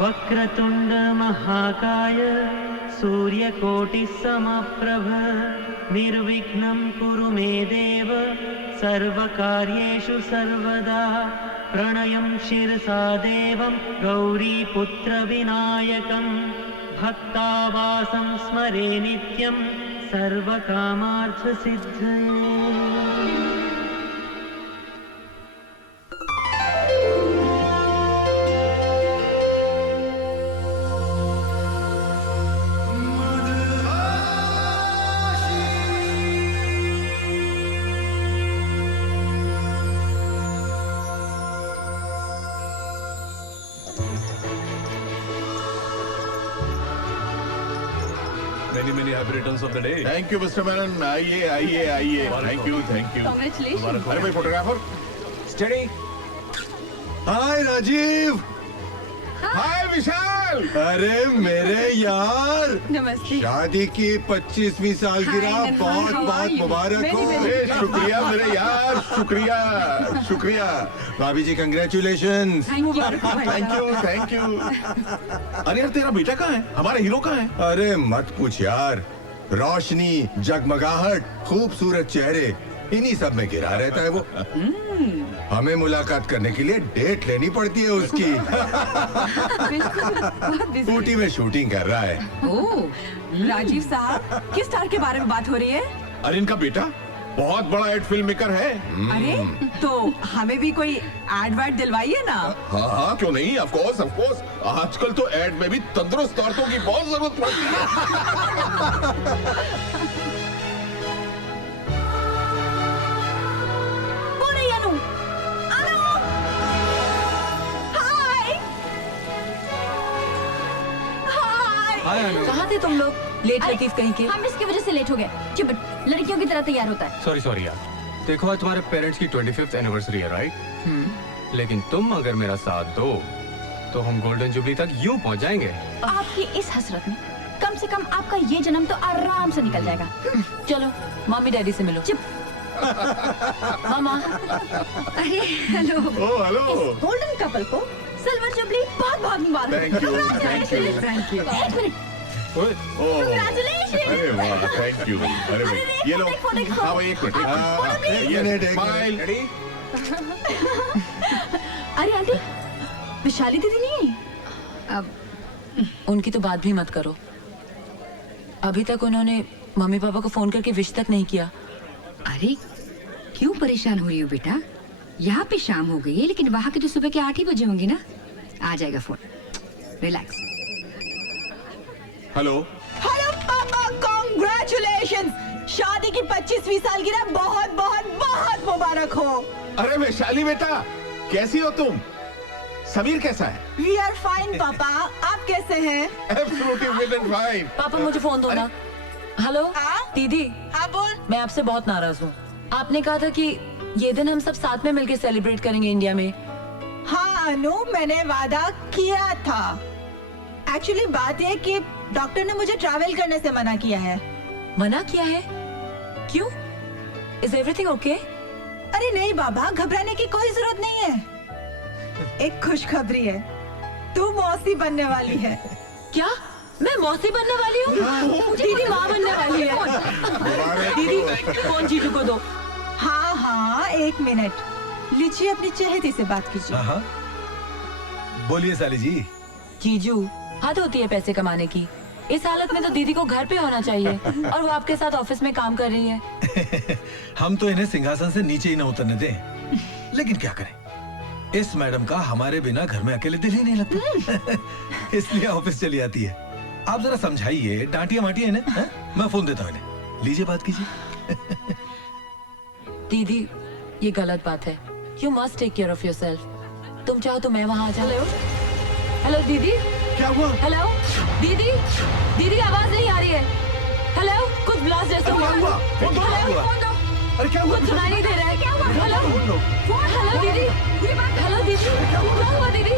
वक्रतुंड महाकाय सूर्यकोटिसमप्रभ निर्विघ्नं कुरु मे देव सर्वकार्येषु सर्वदा प्रणयं शिरसा देवं गौरीपुत्रविनायकं भक्तावासं स्मरे नित्यं सर्वकामार्थसिद्धये। Many happy returns of the day. Thank you mister Menon, आइए आइए आइए। Thank you Congratulations. अरे भाई फोटोग्राफर। Steady. हाय राजीव। हाय विशाल। अरे मेरे यार, नमस्ते। शादी की 25वीं सालगिरह Hi, Nirmal. बहुत How बहुत are you? मुबारक हो। ए, शुक्रिया मेरे यार, शुक्रिया शुक्रिया। भाभी जी कंग्रेचुलेशन। Thank you. अरे यार तेरा बेटा कहाँ है? हमारा हीरो कहाँ है? अरे मत पूछ यार, रोशनी, जगमगाहट, खूबसूरत चेहरे, इन्हीं सब में गिरा रहता है वो। हमें मुलाकात करने के लिए डेट लेनी पड़ती है उसकी। ऊटी में शूटिंग कर रहा है। ओह, राजीव साहब, किस स्टार के बारे में बात हो रही है? अरे इनका बेटा बहुत बड़ा एड फिल्म मेकर है। अरे तो हमें भी कोई एड वाड दिलवाइए ना। हाँ हाँ क्यों नहीं, ऑफ कोर्स। आजकल तो एड में भी तंदुरुस्त औरतों की बहुत जरूरत पड़ती है। कहाँ थे तुम लोग? लेट अरे, लतीफ कहीं के। हम इसकी वजह से लेट हो गए। चिपट लड़कियों की तरह तैयार होता है। सॉरी यार। देखो आज तुम्हारे पेरेंट्स की 25th एनिवर्सरी है, राइट? लेकिन तुम अगर मेरा साथ दो तो हम गोल्डन जुबली तक यूं पहुंच जाएंगे। आपकी इस हसरत में कम से कम आपका ये जन्म तो आराम से निकल जाएगा। चलो मम्मी डैडी से मिलो। चिप। मामा। अरे हेलो। ओ हेलो। गोल्डन कपल को सिल्वर जुबली बहुत बहुत मुबारक। Thank you. Thank you. एक मिनट। ओए, Congratulations! अरे वाह, थैंक यू। अरे भाई ये लो। हाँ भाई एक मिनट। एक मिनट, एक स्माइल। अरे आंटी, विशाली दीदी नहीं है? उनकी तो बात भी मत करो। अभी तक उन्होंने मम्मी पापा को फोन करके विश तक नहीं किया। अरे क्यों परेशान हो रही हो बेटा? यहाँ पे शाम हो गई है लेकिन वहाँ के तो सुबह के 8 ही बजे होंगे ना। आ जाएगा फोन, रिलैक्स। हेलो। हेलो पापा, कॉन्ग्रेचुलेशंस। शादी की 25वीं सालगिरह बहुत बहुत बहुत मुबारक हो। अरे वैशाली बेटा, कैसी हो तुम? समीर कैसा है? वी आर फाइन पापा, आप कैसे हैं? Absolutely fit and fine. पापा मुझे फोन दो ना। हेलो हाँ? दीदी, हाँ बोल। मैं आपसे बहुत नाराज हूँ। आपने कहा था कि ये दिन हम सब साथ में मिलकर सेलिब्रेट करेंगे इंडिया में। हाँ अनु, मैंने वादा किया था। एक्चुअली बात यह कि डॉक्टर ने मुझे ट्रैवल करने से मना किया है। मना किया है? क्यों? Is everything okay? अरे नहीं बाबा, घबराने की कोई जरूरत नहीं है। एक खुशखबरी है, तू मौसी बनने वाली है। क्या मैं मौसी बनने वाली हूँ? दीदी माँ बनने वाली है। दीदी फोन जीजू को दो। हाँ हाँ एक मिनट, लीजिए अपनी चहेती से बात कीजिए। हाँ बोलिए साली जी। जीजू, हद होती है पैसे कमाने की। इस हालत में तो दीदी को घर पे होना चाहिए और वो आपके साथ ऑफिस में काम कर रही है। हम तो इन्हें सिंहासन से नीचे ही न उतरने दें, लेकिन क्या करें, इस मैडम का हमारे बिना घर में अकेले दिल ही नहीं लगता। इसलिए ऑफिस चली आती है। आप जरा समझाइए, डांटिए माटिए इन्हें। मैं फोन देता हूँ इन्हें, लीजिए बात कीजिए। दीदी ये गलत बात है। You must take care of yourself. तुम चाहो तो मैं वहाँ आ जाऊँ। हेलो दीदी। क्या हुआ? हेलो दीदी, दीदी आवाज नहीं आ रही है। हेलो, कुछ ब्लास्ट जैसा हुआ। अरे क्या हुआ? कुछ सुनाई नहीं दे रहा है। क्या हुआ? हेलो दीदी, हेलो दीदी, क्या हुआ दीदी?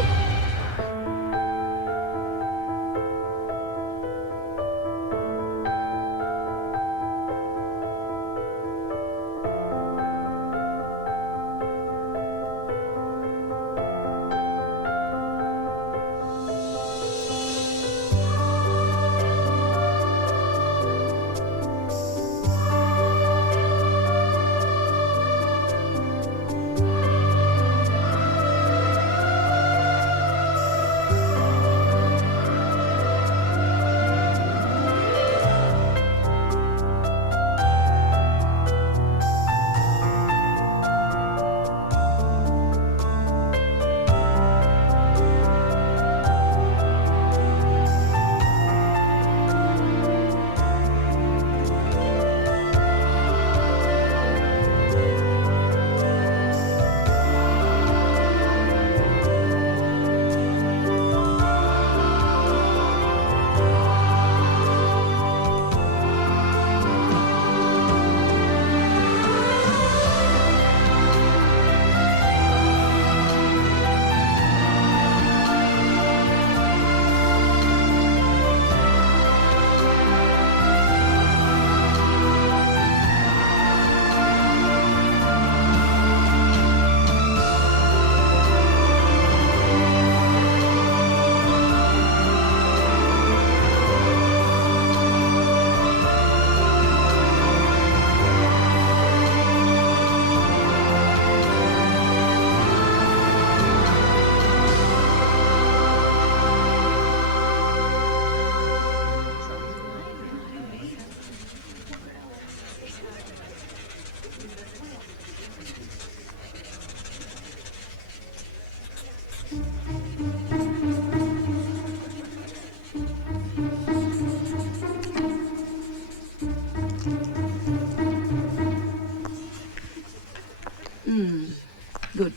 Good.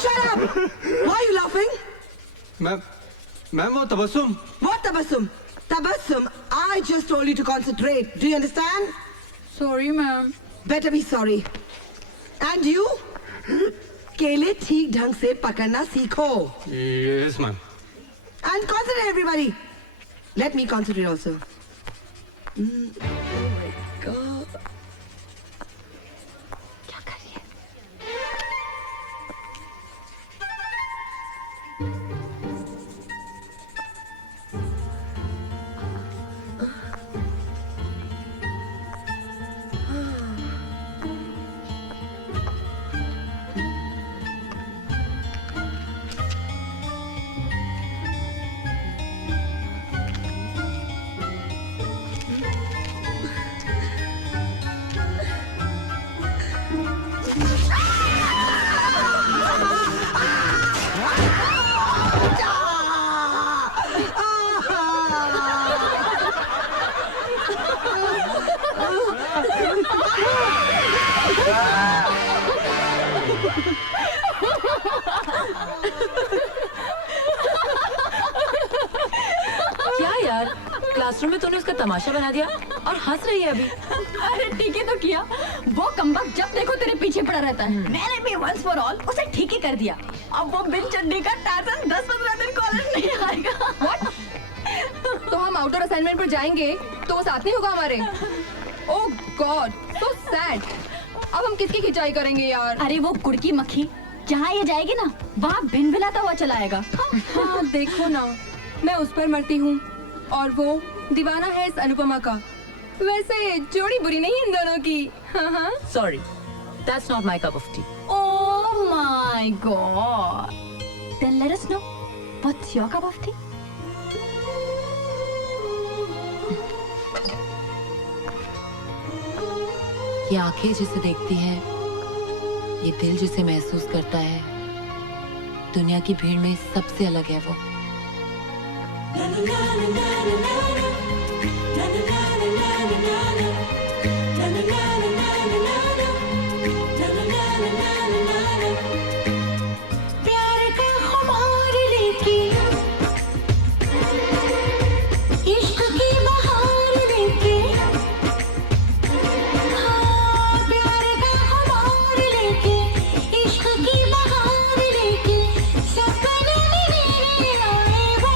Shut up! Why are you laughing? Ma'am वो Tabassum What tabassum? Tabassum, I just told you to concentrate. Do you understand? Sorry, ma'am. Better be sorry. And you? केले ठीक ढंग से पकड़ना सीखो. Yes ma'am And concentrate, everybody. Let me concentrate also. Oh my God. क्या कर रही है? क्या यार, क्लासरूम में तूने उसका तमाशा बना दिया और हंस रही है अभी। अरे ठीक है तो किया, वो कमबख्त जब देखो तेरे पीछे पड़ा रहता है। मैंने भी वंस फॉर ऑल उसे ठीक ही कर दिया। अब वो बिन चड्डी का टार्जन 10-15 दिन कॉलेज नहीं आएगा। तो हम आउटडोर असाइनमेंट पर जाएंगे तो वो साथ नहीं होगा हमारे। ओह गॉड, सो सैड। अब हम किसकी खिंचाई करेंगे यार? अरे वो कुड़की मक्खी जहाँ ये जाएगी ना, वहाँ भिन भिलाता हुआ चला आएगा। हाँ देखो ना, मैं उस पर मरती हूँ और वो दीवाना है इस अनुपमा का। वैसे जोड़ी बुरी नहीं इन दोनों की। हाँ। Sorry, that's not my cup of tea. Oh my God. Then let us know what's your cup of tea? ये आंखें जिसे देखती है, ये दिल जिसे महसूस करता है, दुनिया की भीड़ में सबसे अलग है वो। प्यार का खुमार लेके, इश्क की बहार लेके, हाँ प्यार का खुमार लेके, इश्क की बहार लेके, सपने में आए वो,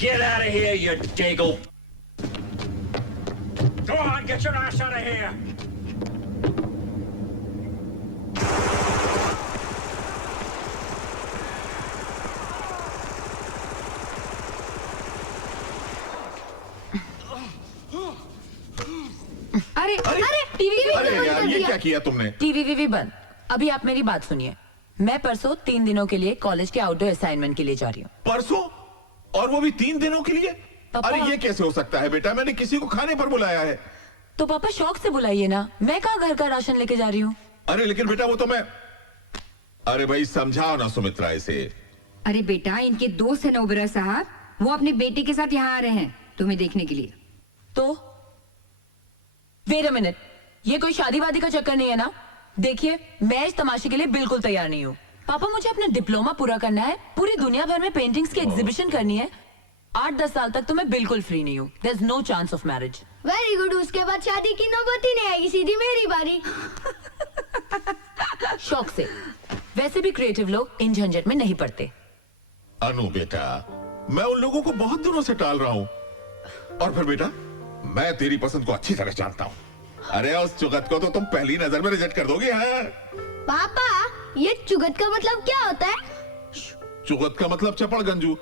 Get out of here, you dago! Go on, get your ass out of here! अरे अरे टीवी अरे यार ये क्या किया तुमने? टीवी वीवी बंद। अभी आप मेरी बात सुनिए। मैं परसों 3 दिनों के लिए कॉलेज के आउटडोर असाइनमेंट के लिए जा रही हूँ। परसों? और वो भी 3 दिनों के लिए? पापा। अरे ये कैसे हो सकता है बेटा? मैंने किसी को खाने पर बुलाया है। तो पापा शौक से बुलाइए ना, मैं कहाँ घर का राशन लेके जा रही हूँ। अरे लेकिन बेटा वो तो मैं, अरे भाई समझाओ ना सुमित्रा इसे। अरे बेटा, इनके दोस्त है ना ओबेरॉय साहब, वो अपने बेटे के साथ यहाँ आ रहे हैं तुम्हें देखने के लिए। तो वेट अ मिनट, ये कोई शादी वादी का चक्कर नहीं है ना? देखिए मैं इस तमाशे के लिए बिल्कुल तैयार नहीं हूँ। पापा मुझे अपना डिप्लोमा पूरा करना है, पूरी दुनिया भर में पेंटिंग्स की एग्जीबिशन करनी है। 8-10 साल तक तो मैं बिल्कुल फ्री नहीं हूँ। There is no chance of marriage. Very good, उसके बाद शादी की नौबत ही नहीं आएगी, सीधी मेरी बारी। शौक से। वैसे भी क्रिएटिव लोग इन झंझट में नहीं पड़ते। अनु बेटा, मैं उन लोगों को बहुत दिनों से टाल रहा हूँ। और फिर बेटा, मैं तेरी पसंद को अच्छी तरह जानता हूँ। अरे उस चुगत को तो तुम पहली नजर में रिजेक्ट कर दोगे। हाँ? पापा, ये चुगत का मतलब क्या होता है? चुगत का मतलब चपड़ गंजू।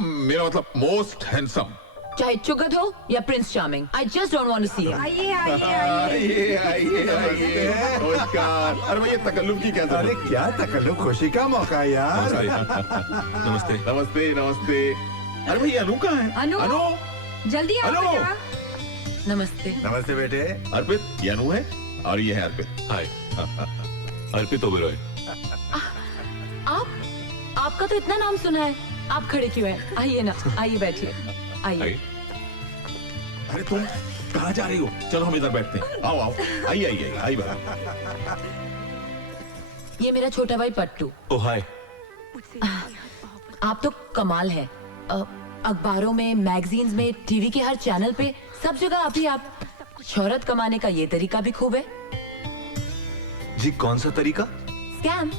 मेरा मतलब मोस्ट हैंडसम। चाहे चुगत हो या prince charming, I just don't want to see him. आइए आइए आइए। नमस्कार। अरे भाई ये तकल्लुफ की क्या जरूरत? अरे क्या तकल्लुफ, खुशी का मौका है यार। नमस्ते नमस्ते नमस्ते। अरे भाई अनु कहाँ है? अनु, जल्दी आओ अनु। बेटा। नमस्ते। नमस्ते बेटे। अर्पित, ये अनु है और ये है अर्पित। हाय, अर्पित ओबेरॉय। आपका तो इतना नाम सुना है, आप खड़े क्यों हैं? आइए ना, आइए बैठिए, आइए। अरे तुम कहाँ जा रही हो? चलो हम इधर बैठते हैं। आओ आओ, आइए आइए आइए बाबा। ये मेरा छोटा भाई पट्टू। ओ हाय। आप तो कमाल है। अखबारों में, मैगजीन्स में, टीवी के हर चैनल पे, सब जगह आप ही आप। शोहरत कमाने का ये तरीका भी खूब है। जी कौन सा तरीका? स्कैम।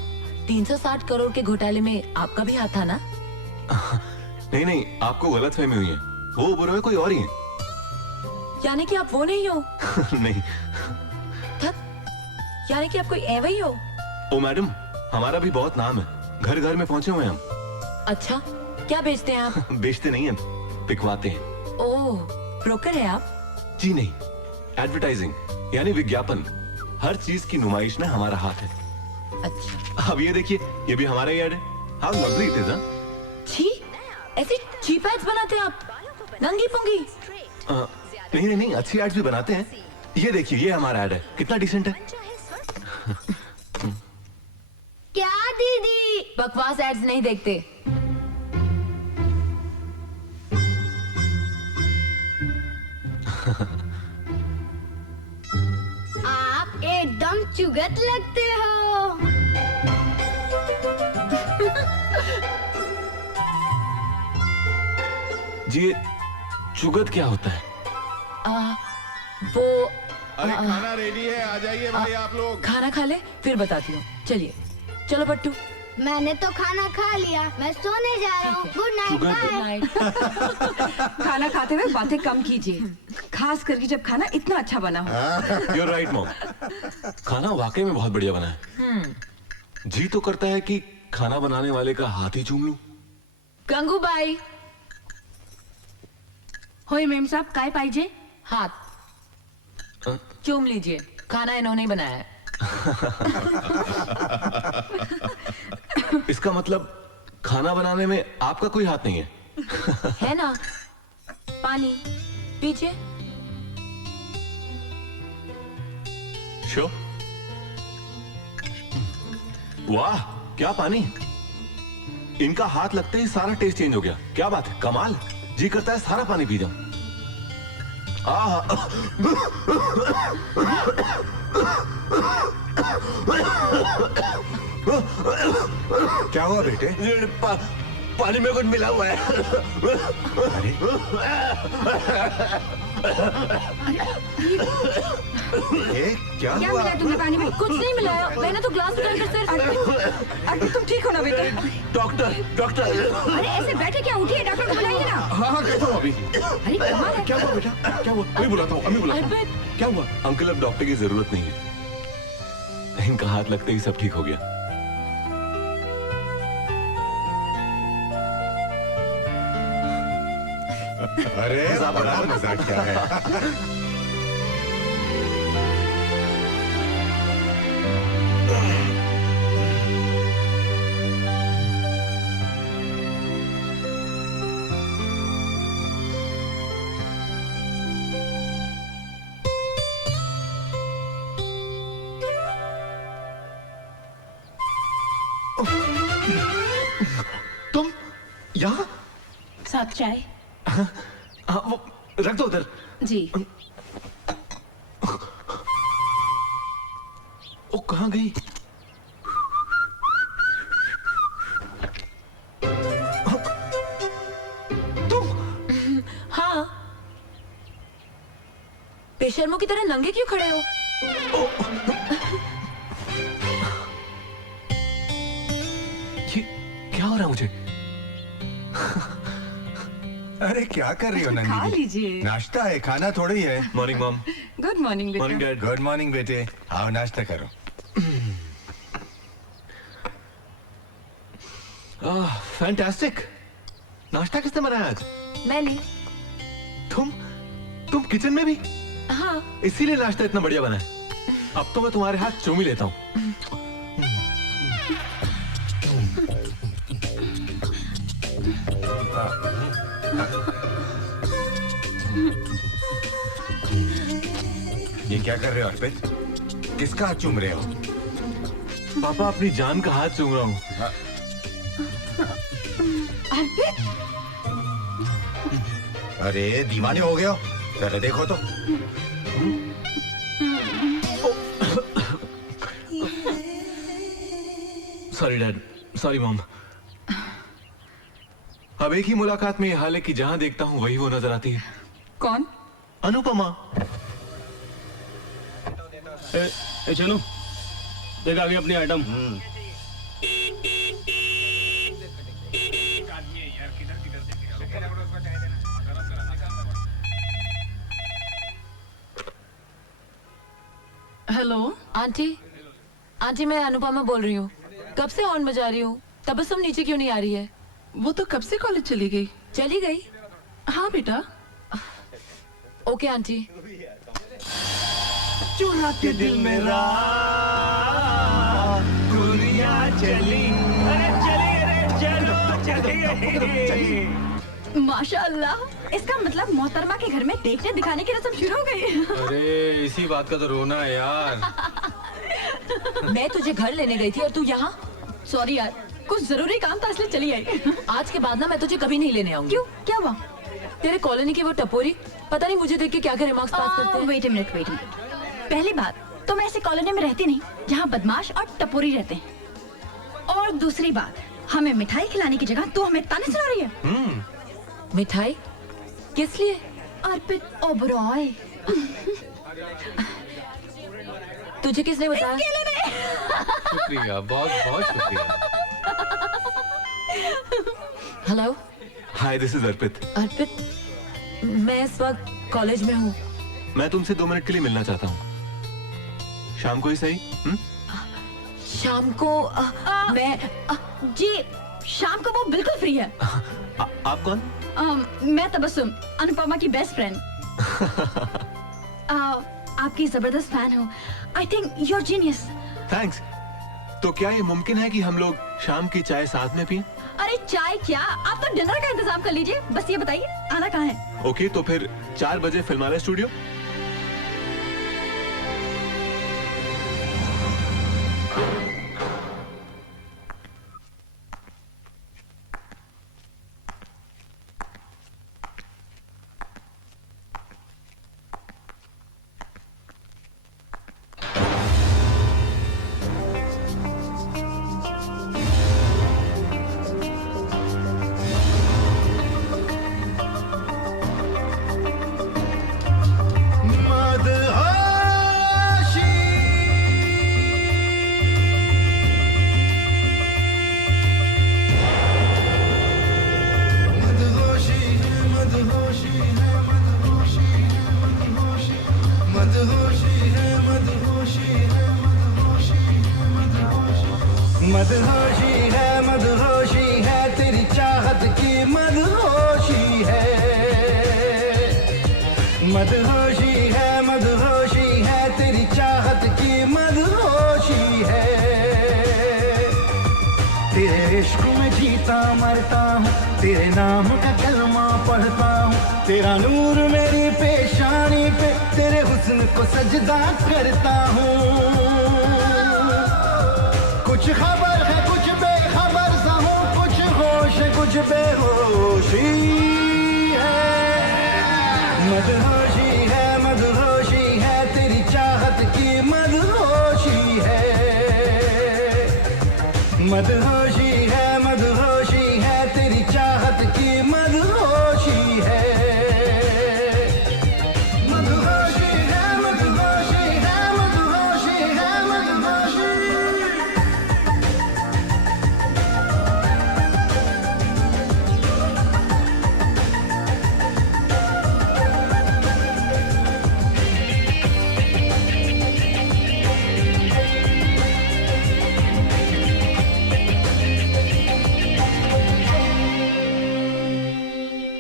360 करोड़ के घोटाले में आपका भी हाथ था ना? नहीं नहीं, आपको गलतफहमी हुई है। वो ओबेरॉय कोई और ही है। यानी कि आप वो नहीं हो? नहीं। यानी कि आप कोई ऐवा ही हो? ओ मैडम, हमारा भी बहुत नाम है, घर घर में पहुंचे हुए हैं हम। अच्छा, क्या बेचते हैं आप? बेचते नहीं हैं, बिकवाते हैं। ओह, ब्रोकर है आप? जी नहीं, एडवर्टाइजिंग यानी विज्ञापन। हर चीज की नुमाइश में हमारा हाथ है। अच्छा। अब ये देखिए, ये भी हमारा ही ऐड है। How lovely it is. हाँ? छी, ऐसी चीप एड्स बनाते हैं आप, नंगी पुंगी। नहीं नहीं नहीं, अच्छी एड्स भी बनाते हैं। ये देखिए, ये हमारा ऐड है, कितना डिसेंट है। क्या दीदी? बकवास एड्स नहीं देखते। आप एकदम चुगत लगते हो। जी ये चुगत क्या होता है? वो अरे खाना रेडी है, आ जाइए भाई आप लोग। खाना खा ले फिर बताती हूँ। चलिए, चलो पट्टू। मैंने तो खाना खा लिया, मैं सोने जा रहा हूँ। Good night, bye. खाना खाते हुए बातें कम कीजिए, खास करके जब खाना इतना अच्छा बना हो। You're right, mom. खाना वाकई में बहुत बढ़िया बना है। जी तो करता है कि खाना बनाने वाले का हाथ ही चूम लूं। गंगूबाई। होय मेम साहब, काय पाहिजे? हाथ चूम लीजिए, खाना इन्होंने ही बनाया है। इसका मतलब खाना बनाने में आपका कोई हाथ नहीं है? है ना? पानी पीछे। शो। वाह, क्या पानी! इनका हाथ लगते ही सारा टेस्ट चेंज हो गया। क्या बात है, कमाल। जी करता है सारा पानी पी जाऊं। क्या हुआ बेटे? पानी में कुछ मिला हुआ है। अरे क्या क्या हुआ? मिला तुम्हें पानी में? कुछ नहीं मिलाया, मैंने तो ग्लास उठाकर सिर्फ। अर्पित तुम ठीक हो ना बेटे? Doctor doctor. अरे ऐसे बैठे क्या, उठिए, डॉक्टर को बुलाइए ना। हाँ कहता हूँ अभी। अरे कमाल है। क्या हुआ बेटा, क्या हुआ? अभी बुलाता हूँ, अभी बुलाता हूँ। अर्पित क्या हुआ? अंकल अब डॉक्टर की जरूरत नहीं है, इनका हाथ लगते ही सब ठीक हो गया। अरे बड़ा मजाक क्या है। तुम यहाँ? साथ चाय। हाँ, वो रख दो उधर। जी। वो कहाँ गई? हाँ, बेशर्मों की तरह नंगे क्यों खड़े हो? ये क्या हो रहा है मुझे? अरे क्या कर रही हो नंदी? खा लीजिए। नाश्ता है, खाना थोड़ी है। Morning mom. Good morning morning dad. Good morning बेटे, आओ नाश्ता करो। फैंटास्टिक। नाश्ता किसने बनाया आज? मैंने। तुम किचन में भी? हाँ। इसीलिए नाश्ता इतना बढ़िया बना है। अब तो मैं तुम्हारे हाथ चूम ही लेता हूँ। ये क्या कर रहे हो अर्पित? किसका हाथ चूम रहे हो? पापा अपनी जान का हाथ चूम रहा हूँ। अर्पित, अरे दीवाने हो गए हो? जरा देखो तो। Sorry dad, sorry mom. अब एक ही मुलाकात में ये हाल है कि जहां देखता हूँ वही वो नजर आती है। कौन? अनुपमा। चलो देख आ गई अपनी आइटम। Hello aunty. आंटी मैं अनुपमा बोल रही हूँ। कब से हॉर्न बजा रही हूँ, तबस्सुम नीचे क्यों नहीं आ रही है? वो तो कब से कॉलेज चली गई। चली गई? हाँ बेटा। Okay aunty. चुरा के दिल मेरा दुनिया चली, अरे चली, अरे चलो चली। माशाअल्लाह, इसका मतलब मोहतरमा के घर में देखने दिखाने की रस्म शुरू हो गई। अरे इसी बात का तो रोना है यार। मैं तुझे घर लेने गई थी और तू यहाँ? सॉरी यार, कुछ जरूरी काम था इसलिए चली आई। आज के बाद ना मैं तुझे कभी नहीं लेने आऊंगी। क्यों, क्या हुआ? तेरे कॉलोनी की वो टपोरी पता नहीं मुझे देख के क्या क्या रिमार्क्स पास करते हैं। Wait a minute, wait a minute. पहली बात तो मैं ऐसे कॉलोनी में रहती नहीं जहाँ बदमाश और टपोरी रहते हैं। और दूसरी बात, हमें मिठाई खिलाने की जगह तू हमें ताने सुना रही है। मिठाई? किस लिए? अर्पित ओबरॉय। तुझे किसने बताया? शुक्रिया, बहुत बहुत शुक्रिया। हेलो। हाय, दिस इज अर्पित। अर्पित, मैं इस वक्त कॉलेज में हूँ। मैं तुमसे 2 मिनट के लिए मिलना चाहता हूँ। शाम को ही सही? शाम को मैं जी शाम को वो बिल्कुल फ्री है। आप कौन? मैं तबस्सुम, अनुपमा की बेस्ट फ्रेंड। आपकी जबरदस्त फैन हूँ। I think you are genius. Thanks. तो क्या ये मुमकिन है कि हम लोग शाम की चाय साथ में पिएं? अरे चाय क्या, आप तो डिनर का इंतजाम कर लीजिए। बस ये बताइए आना कहाँ है? ओके, तो फिर 4 बजे फिल्मालय स्टूडियो। मदहोशी है तेरी चाहत की मदहोशी है। मदहोशी है तेरी चाहत की मदहोशी है। तेरे इश्क में जीता मरता हूँ, तेरे नाम का कलमा पढ़ता हूँ। तेरा नूर मेरी पेशानी पे, तेरे हुस्न को सजदा करता हूँ। कुछ खबर है कुछ बेखबर सा हूँ, कुछ होश है कुछ बेहोशी है। मदहोशी है तेरी चाहत की मदहोशी है। मदहोशी है तेरी चाहत की मदहोशी है। मदहोशी है मदहोशी है मदहोशी है मदहोशी।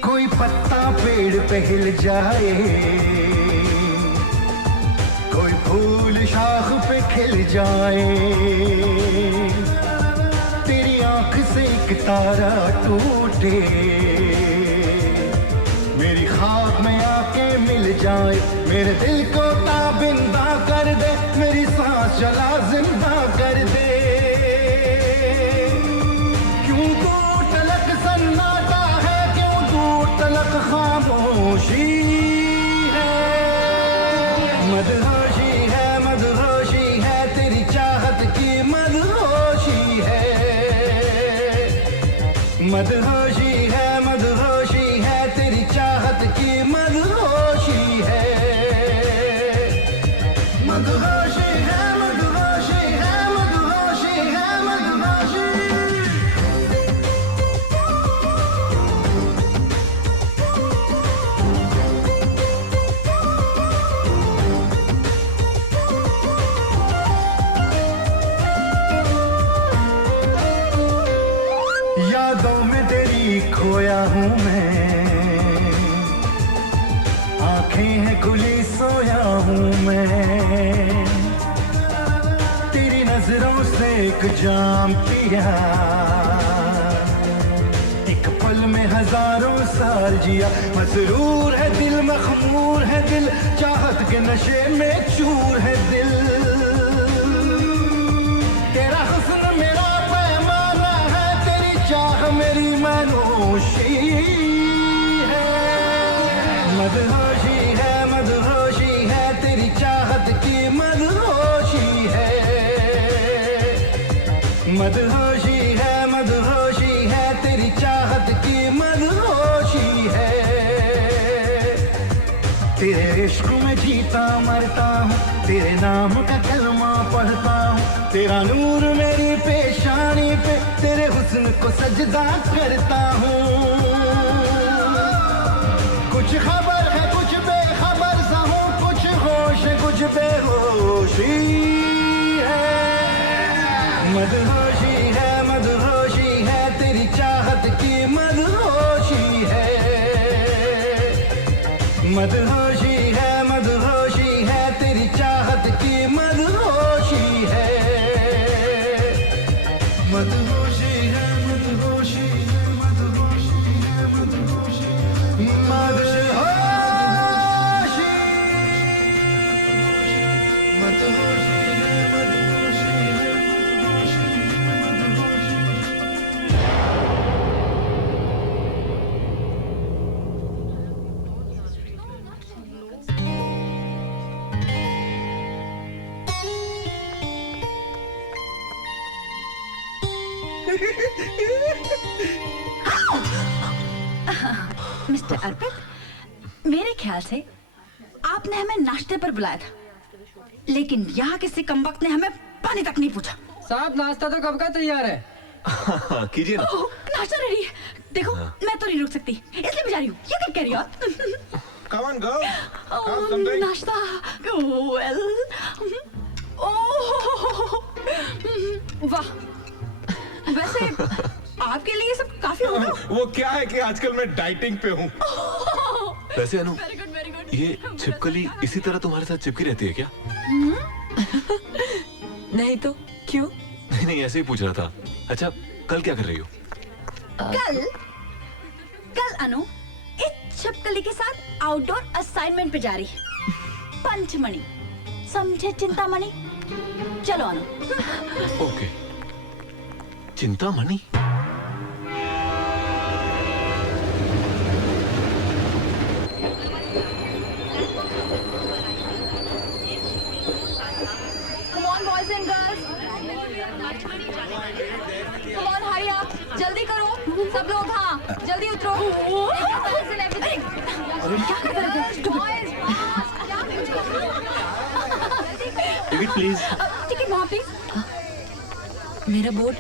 कोई पत्ता पेड़ पे हिल जाए, कोई फूल शाख पे खिल जाए। तेरी आंख से एक तारा टूटे, मेरी ख्वाब में आके मिल जाए। मेरे दिल को ताबिंदा कर दे, मेरी सांस चला जिंदा कर दे। क्यों दूर तलक सन्नाटा है, क्यों दूर तलक खामोशी है। मदहोशी है तेरी चाहत की मदहोशी है। मदहोशी है तेरी चाहत की मदहोशी है। मदहोशी है मदहोशी है मदहोशी है मदहोशी। यादों में तेरी खोया हूँ मैं, आंखें हैं खुली सोया हूँ मैं। तेरी नजरों से एक जाम पिया, एक पल में हजारों साल जिया। मसरूर है दिल मखमूर है दिल, चाहत के नशे में चूर है दिल। तेरा हुस्न मेरा पैमाना है, तेरी चाह मेरी मनोशी है। मदहोशी है तेरी चाहत की मदहोशी है। मदहोशी है तेरी चाहत की मदहोशी है। तेरे इश्क में जीता मरता हूँ, तेरे नाम का कलमा पढ़ता हूँ। तेरा नूर मेरी पेशानी पे, तेरे हुस्न को सजदा करता हूँ। कुछ खबर है कुछ बेखबर सा हूँ, कुछ होश है कुछ बेहोशी है। मदहोशी है तेरी चाहत की मदहोशी है। मदहोशी है तेरी चाहत की मदहोशी है। मदहोशी है मदहोशी है मदहोशी है मदहोशी मदहोशी मदहोशी है मदहोशी है मदहोशी मदहोशी। मिस्टर अर्पित, मेरे ख्याल से आपने हमें नाश्ते पर बुलाया था, लेकिन यहाँ किसी कमबख्त ने हमें पानी तक नहीं पूछा। साहब नाश्ता तो कब का तैयार है। कीजिए ना। नाश्ता रेडी है। देखो मैं तो नहीं रुक सकती, इसलिए भी जा रही हूँ। You can carry on. Come on, girl. Have something. नाश्ता। Well. ओह, वाह, वैसे आपके लिए ये सब काफी होगा। वो क्या है कि आजकल मैं डाइटिंग पे हूँ। वैसे अनु, ये छिपकली इसी तरह तुम्हारे साथ चिपकी रहती है क्या? नहीं तो क्यों? नहीं नहीं, ऐसे ही पूछ रहा था। अच्छा, कल क्या कर रही हो? कल अनु इस छिपकली के साथ आउटडोर असाइनमेंट पे जा रही है। पंचमणि, समझे चिंतामणि? चलो Anu. Okay. Chintamani? Come on, boys and girls. Come on, hurry up. जल्दी करो, सब लोग। हाँ, जल्दी उतरो। क्या कर रहे थे? Boys, ticket please. टिकट वहाँ प्लीज। मेरा बोर्ड।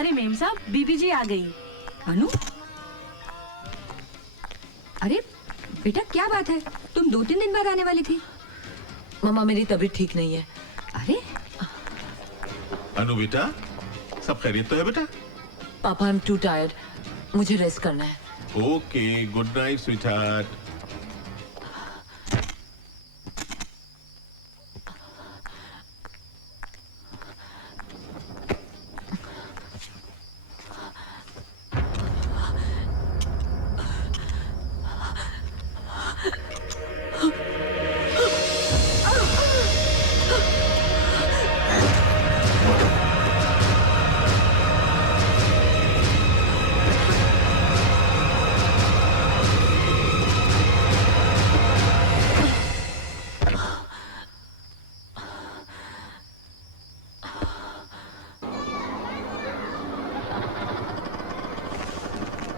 अरे मेम साहब, बीबी जी आ गई। अनु, अरे बेटा क्या बात है? तुम 2-3 दिन बाद आने वाली थी। मम्मा मेरी तबीयत ठीक नहीं है। अरे अनु बेटा, सब खैरियत तो है बेटा? पापा आई एम टू टायर्ड, मुझे रेस्ट करना है। Okay, good night sweetheart.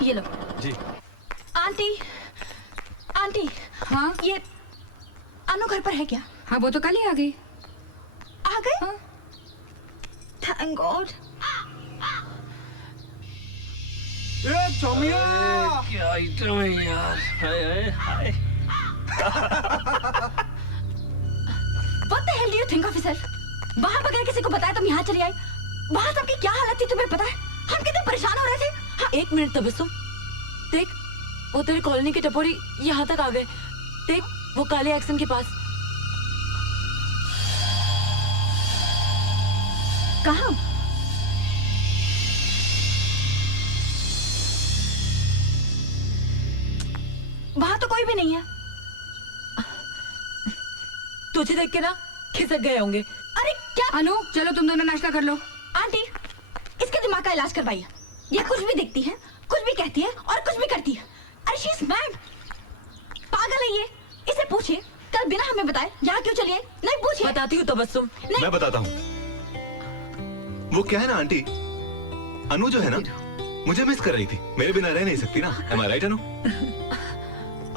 ये लो। जी। Aunty, aunty. हाँ, ये अनु घर पर है क्या? हाँ, वो तो कल ही आ गई। आ गए? हाँ। Thank God. क्या आइटम है यार। हाय हाय हाय। What the hell do you think of yourself? वहाँ बगैर किसी को बताया तुम यहाँ चली आई। वहाँ सबकी क्या हालत थी तुम्हें पता है? हम कितने परेशान हो रहे थे। हाँ, 1 मिनट तबस्सुम, देख वो तेरे कॉलोनी के टपोरी यहाँ तक आ गए। देख वो काले एक्शन के पास। कहाँ? वहाँ तो कोई भी नहीं है। तुझे देख के ना खिसक गए होंगे। अरे क्या? अनु, चलो तुम दोनों नाश्ता कर लो। आंटी, इसके दिमाग का इलाज करवाइए। ये कुछ भी देखती है, कुछ भी कहती है और कुछ भी करती है। अरे शी इज मैड, पागल है ये। इसे पूछिए कल बिना हमें बताए यहाँ क्यों चली आई। नहीं पूछिए। बताती हूँ तबस्सुम। मैं बताता हूँ। वो क्या है ना आंटी, अनु जो है ना मुझे मिस कर रही थी। मेरे बिना रह नहीं सकती ना। Am I right, Anu?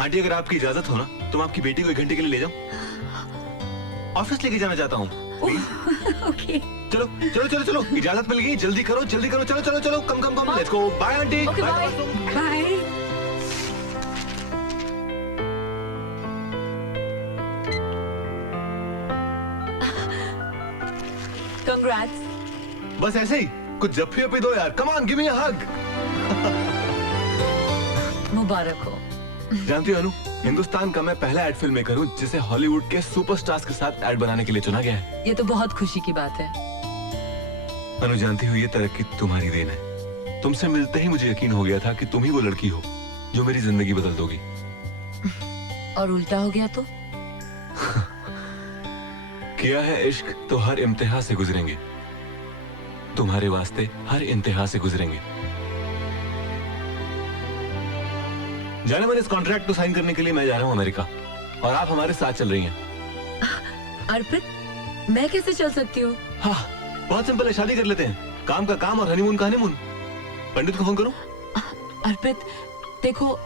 Aunty अगर आपकी इजाजत हो ना तो मैं आपकी बेटी को 1 घंटे के लिए ले जाऊं। ऑफिस लेके जाना चाहता हूँ। ओके। चलो चलो चलो चलो, इजाजत मिल गई। जल्दी करो जल्दी करो। चलो चलो चलो, come come come. Let's go. Bye aunty. Bye. Bye. Congrats. बस ऐसे ही। कुछ जप्फी अपी दो यार, कम ऑन गिव मी अ हग। मुबारक हो। जानती हो अनु, हिंदुस्तान का मैं पहला एड फिल्म मेकर हूँ जिसे हॉलीवुड के सुपरस्टार्स के साथ एड बनाने के लिए चुना गया है। ये तो बहुत खुशी की बात है। अनु जानती हो, ये तरक्की तुम्हारी देन है। तुमसे मिलते ही मुझे यकीन हो गया था कि तुम ही वो लड़की हो जो मेरी जिंदगी बदल दोगी। और उल्टा हो गया तो? किया है इश्क तो हर इम्तिहा से गुजरेंगे, तुम्हारे वास्ते हर इंतहा से गुजरेंगे। जाने मन, इस कॉन्ट्रैक्ट को साइन करने के लिए मैं जा रहा हूँ अमेरिका और आप हमारे साथ चल रही हैं। अर्पित, मैं कैसे चल सकती हूँ? हाँ, बहुत सिंपल है, शादी कर लेते हैं। काम का काम और हनीमून का हनीमून। पंडित को फोन करूं? अर्पित देखो,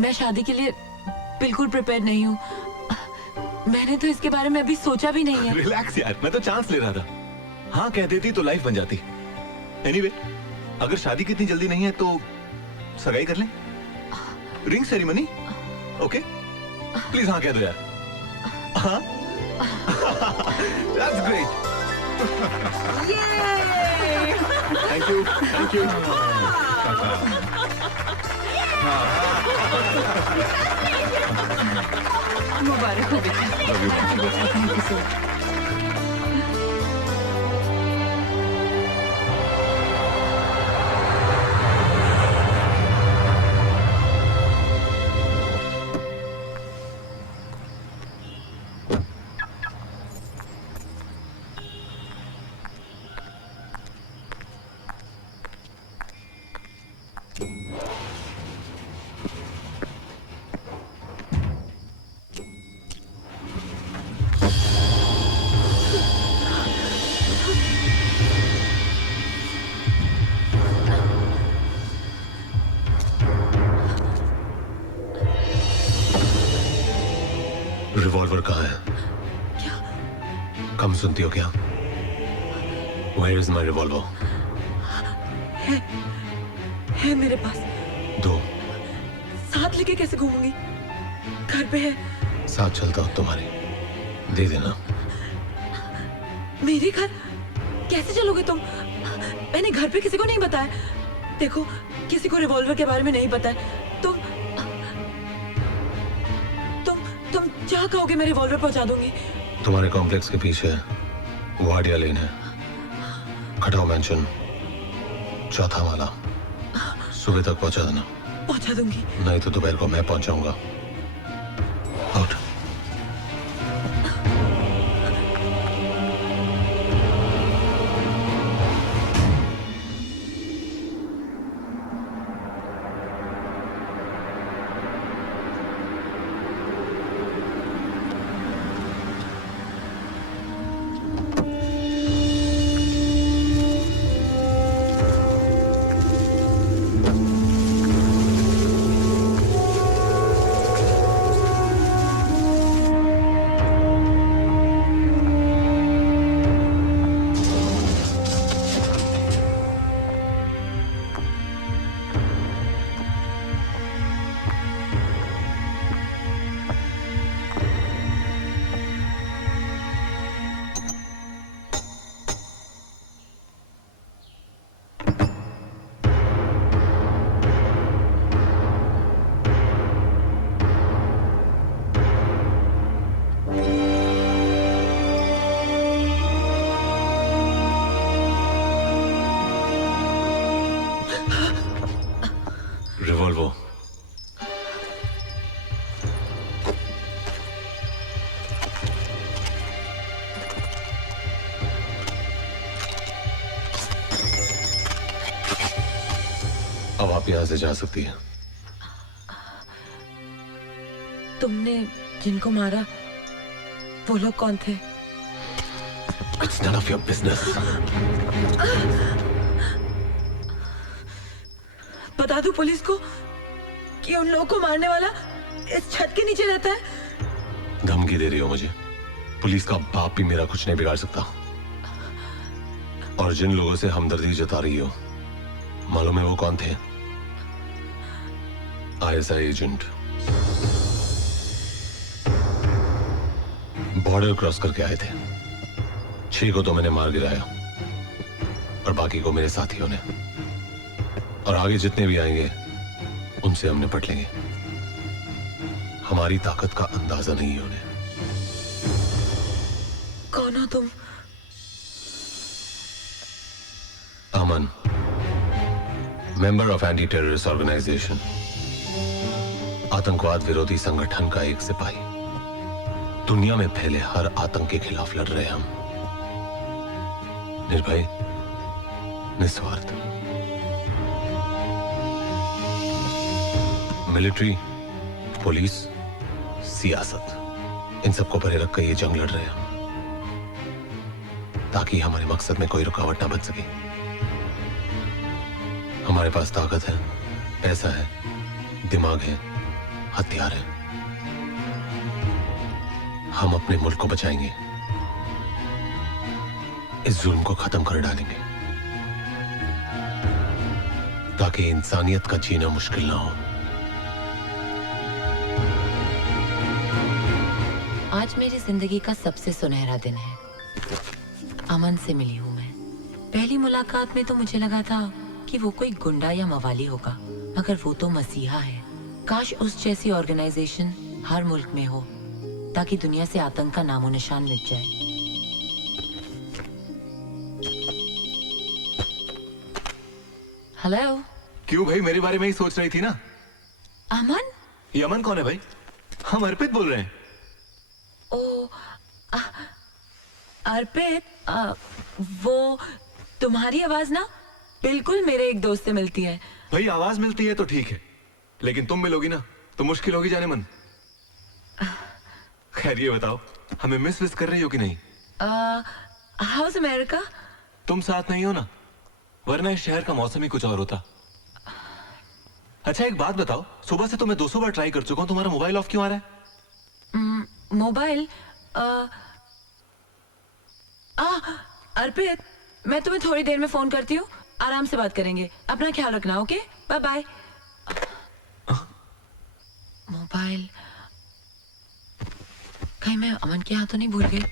मैं शादी के लिए बिल्कुल प्रिपेयर नहीं हूँ। मैंने तो इसके बारे में अभी सोचा भी नहीं है। रिलैक्स यार, मैं तो चांस ले रहा था। हाँ कह देती तो लाइफ बन जाती। एनीवे, अगर शादी की इतनी जल्दी नहीं है तो सगाई कर लें। Ring ceremony, okay? प्लीज हाँ कह दो यार। हाँ? That's great. Thank you, thank you. मुबारक हो बेटा। Thank you so much. Revolver कहाँ है? कम सुनती हो क्या? Where is my revolver? है मेरे पास। दो। साथ लेके कैसे घूमूंगी? घर पे है। साथ चलता हूँ तुम्हारे, दे देना। मेरे घर कैसे चलोगे तुम? मैंने घर पे किसी को नहीं बताया। देखो, किसी को रिवॉल्वर के बारे में नहीं पता है। तुम क्या कहोगे, मैं रिवॉल्वर पहुंचा दूंगी। तुम्हारे कॉम्प्लेक्स के पीछे वाडिया लेन है, खटाव मैंशन, चौथा वाला। सुबह तक पहुंचा देना। पहुंचा दूंगी। नहीं तो दोपहर को मैं पहुंचाऊंगा। आउट। रिवॉल्वर। अब आप यहां से जा सकती हैं। तुमने जिनको मारा वो लोग कौन थे? It's none of your business. बता दूं पुलिस को कि उन लोगों को मारने वाला इस छत के नीचे रहता है? धमकी दे रही हो मुझे? पुलिस का बाप भी मेरा कुछ नहीं बिगाड़ सकता। और जिन लोगों से हमदर्दी जता रही हो, मालूम है वो कौन थे? ISI agent. बॉर्डर क्रॉस करके आए थे। 6 को तो मैंने मार गिराया और बाकी को मेरे साथियों ने, और आगे जितने भी आएंगे उनसे हम निपट लेंगे। हमारी ताकत का अंदाजा नहीं है उन्हें। कौन हो तुम? Aman, member of anti terrorist organisation, आतंकवाद विरोधी संगठन का एक सिपाही। दुनिया में फैले हर आतंक के खिलाफ लड़ रहे हम, निर्भय, निस्वार्थ। मिलिट्री, पुलिस, सियासत, इन सबको परे रखकर ये जंग लड़ रहे हैं हम, ताकि हमारे मकसद में कोई रुकावट ना बन सके। हमारे पास ताकत है, पैसा है, दिमाग है, हथियार है। हम अपने मुल्क को बचाएंगे, इस जुल्म को खत्म कर डालेंगे, ताकि इंसानियत का जीना मुश्किल ना हो। आज मेरी जिंदगी का सबसे सुनहरा दिन है। अमन से मिली हूँ मैं। पहली मुलाकात में तो मुझे लगा था कि वो कोई गुंडा या मवाली होगा, मगर वो तो मसीहा है। काश उस जैसी ऑर्गेनाइजेशन हर मुल्क में हो, ताकि दुनिया से आतंक का नामो निशान मिट जाए। हेलो। क्यों भाई, मेरे बारे में ही सोच रही थी ना? अमन? ये अमन कौन है भाई? हम अर्पित बोल रहे हैं। ओ, अर्पित, वो तुम्हारी आवाज ना बिल्कुल मेरे एक दोस्त से मिलती है। भाई आवाज मिलती है तो ठीक है, लेकिन तुम मिलोगी ना तो मुश्किल होगी जाने मन। खैर ये बताओ, हमें मिस विस कर रही हो कि नहीं? House America? तुम साथ नहीं हो ना, वरना इस शहर का मौसम ही कुछ और होता। अच्छा एक बात बताओ, सुबह से तो मैं 200 बार ट्राई कर चुका हूँ, तुम्हारा मोबाइल ऑफ क्यों आ रहा है? मोबाइल? अर्पित, मैं तुम्हें थोड़ी देर में फोन करती हूँ, आराम से बात करेंगे। अपना ख्याल रखना, ओके? Bye bye. मोबाइल कहीं मैं अमन के यहाँ तो नहीं भूल गई?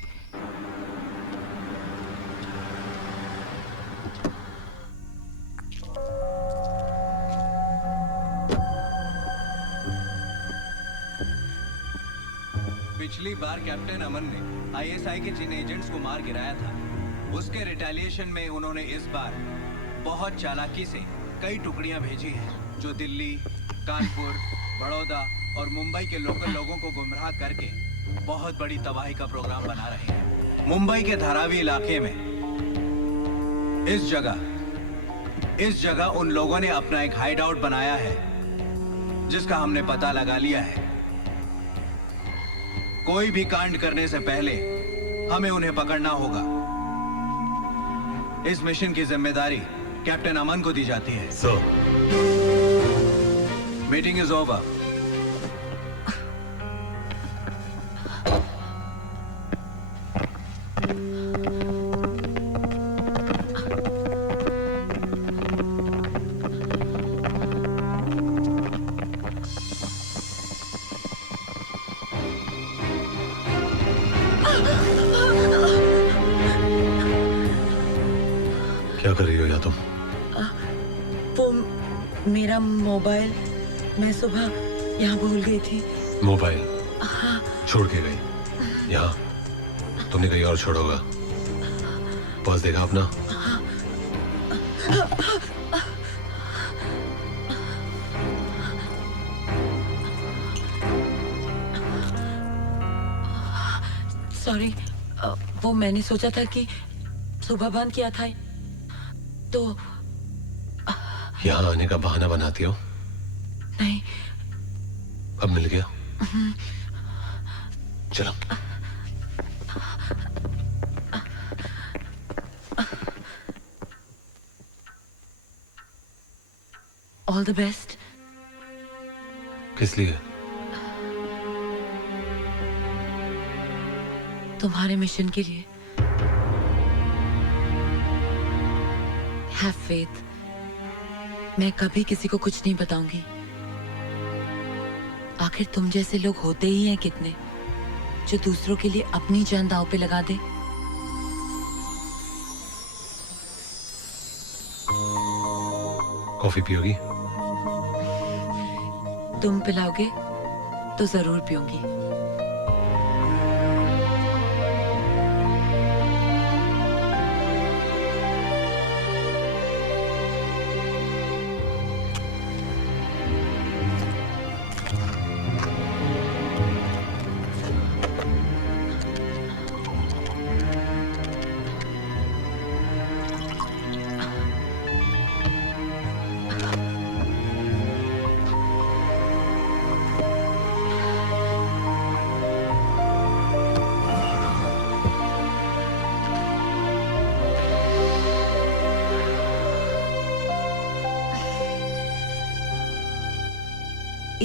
पिछली बार कैप्टन अमन ने आईएसआई के जिन एजेंट्स को मार गिराया था, उसके रिटेलिएशन में उन्होंने इस बार बहुत चालाकी से कई टुकड़ियां भेजी हैं, जो दिल्ली, कानपुर, बड़ौदा और मुंबई के लोकल लोगों को गुमराह करके बहुत बड़ी तबाही का प्रोग्राम बना रहे हैं। मुंबई के धारावी इलाके में इस जगह उन लोगों ने अपना एक हाइड आउट बनाया है, जिसका हमने पता लगा लिया है। कोई भी कांड करने से पहले हमें उन्हें पकड़ना होगा। इस मिशन की जिम्मेदारी कैप्टन अमन को दी जाती है। Sir, meeting is over. क्या कर रही हो या तुम? वो मेरा मोबाइल मैं सुबह यहाँ भूल गई थी। मोबाइल? हाँ। छोड़ के गई यहाँ? तुमने कहीं और छोड़ोगा? पास देखा अपना? सॉरी, वो मैंने सोचा था कि सुबह बंद किया था, तो यहाँ आने का बहाना बनाती हो? नहीं। अब मिल गया? चलो। All the best. किस लिए? तुम्हारे मिशन के लिए। Have faith. मैं कभी किसी को कुछ नहीं बताऊंगी। आखिर तुम जैसे लोग होते ही हैं कितने, जो दूसरों के लिए अपनी जान दांव पे लगा दे। कॉफी पियोगी? तुम पिलाओगे तो जरूर पीऊंगी।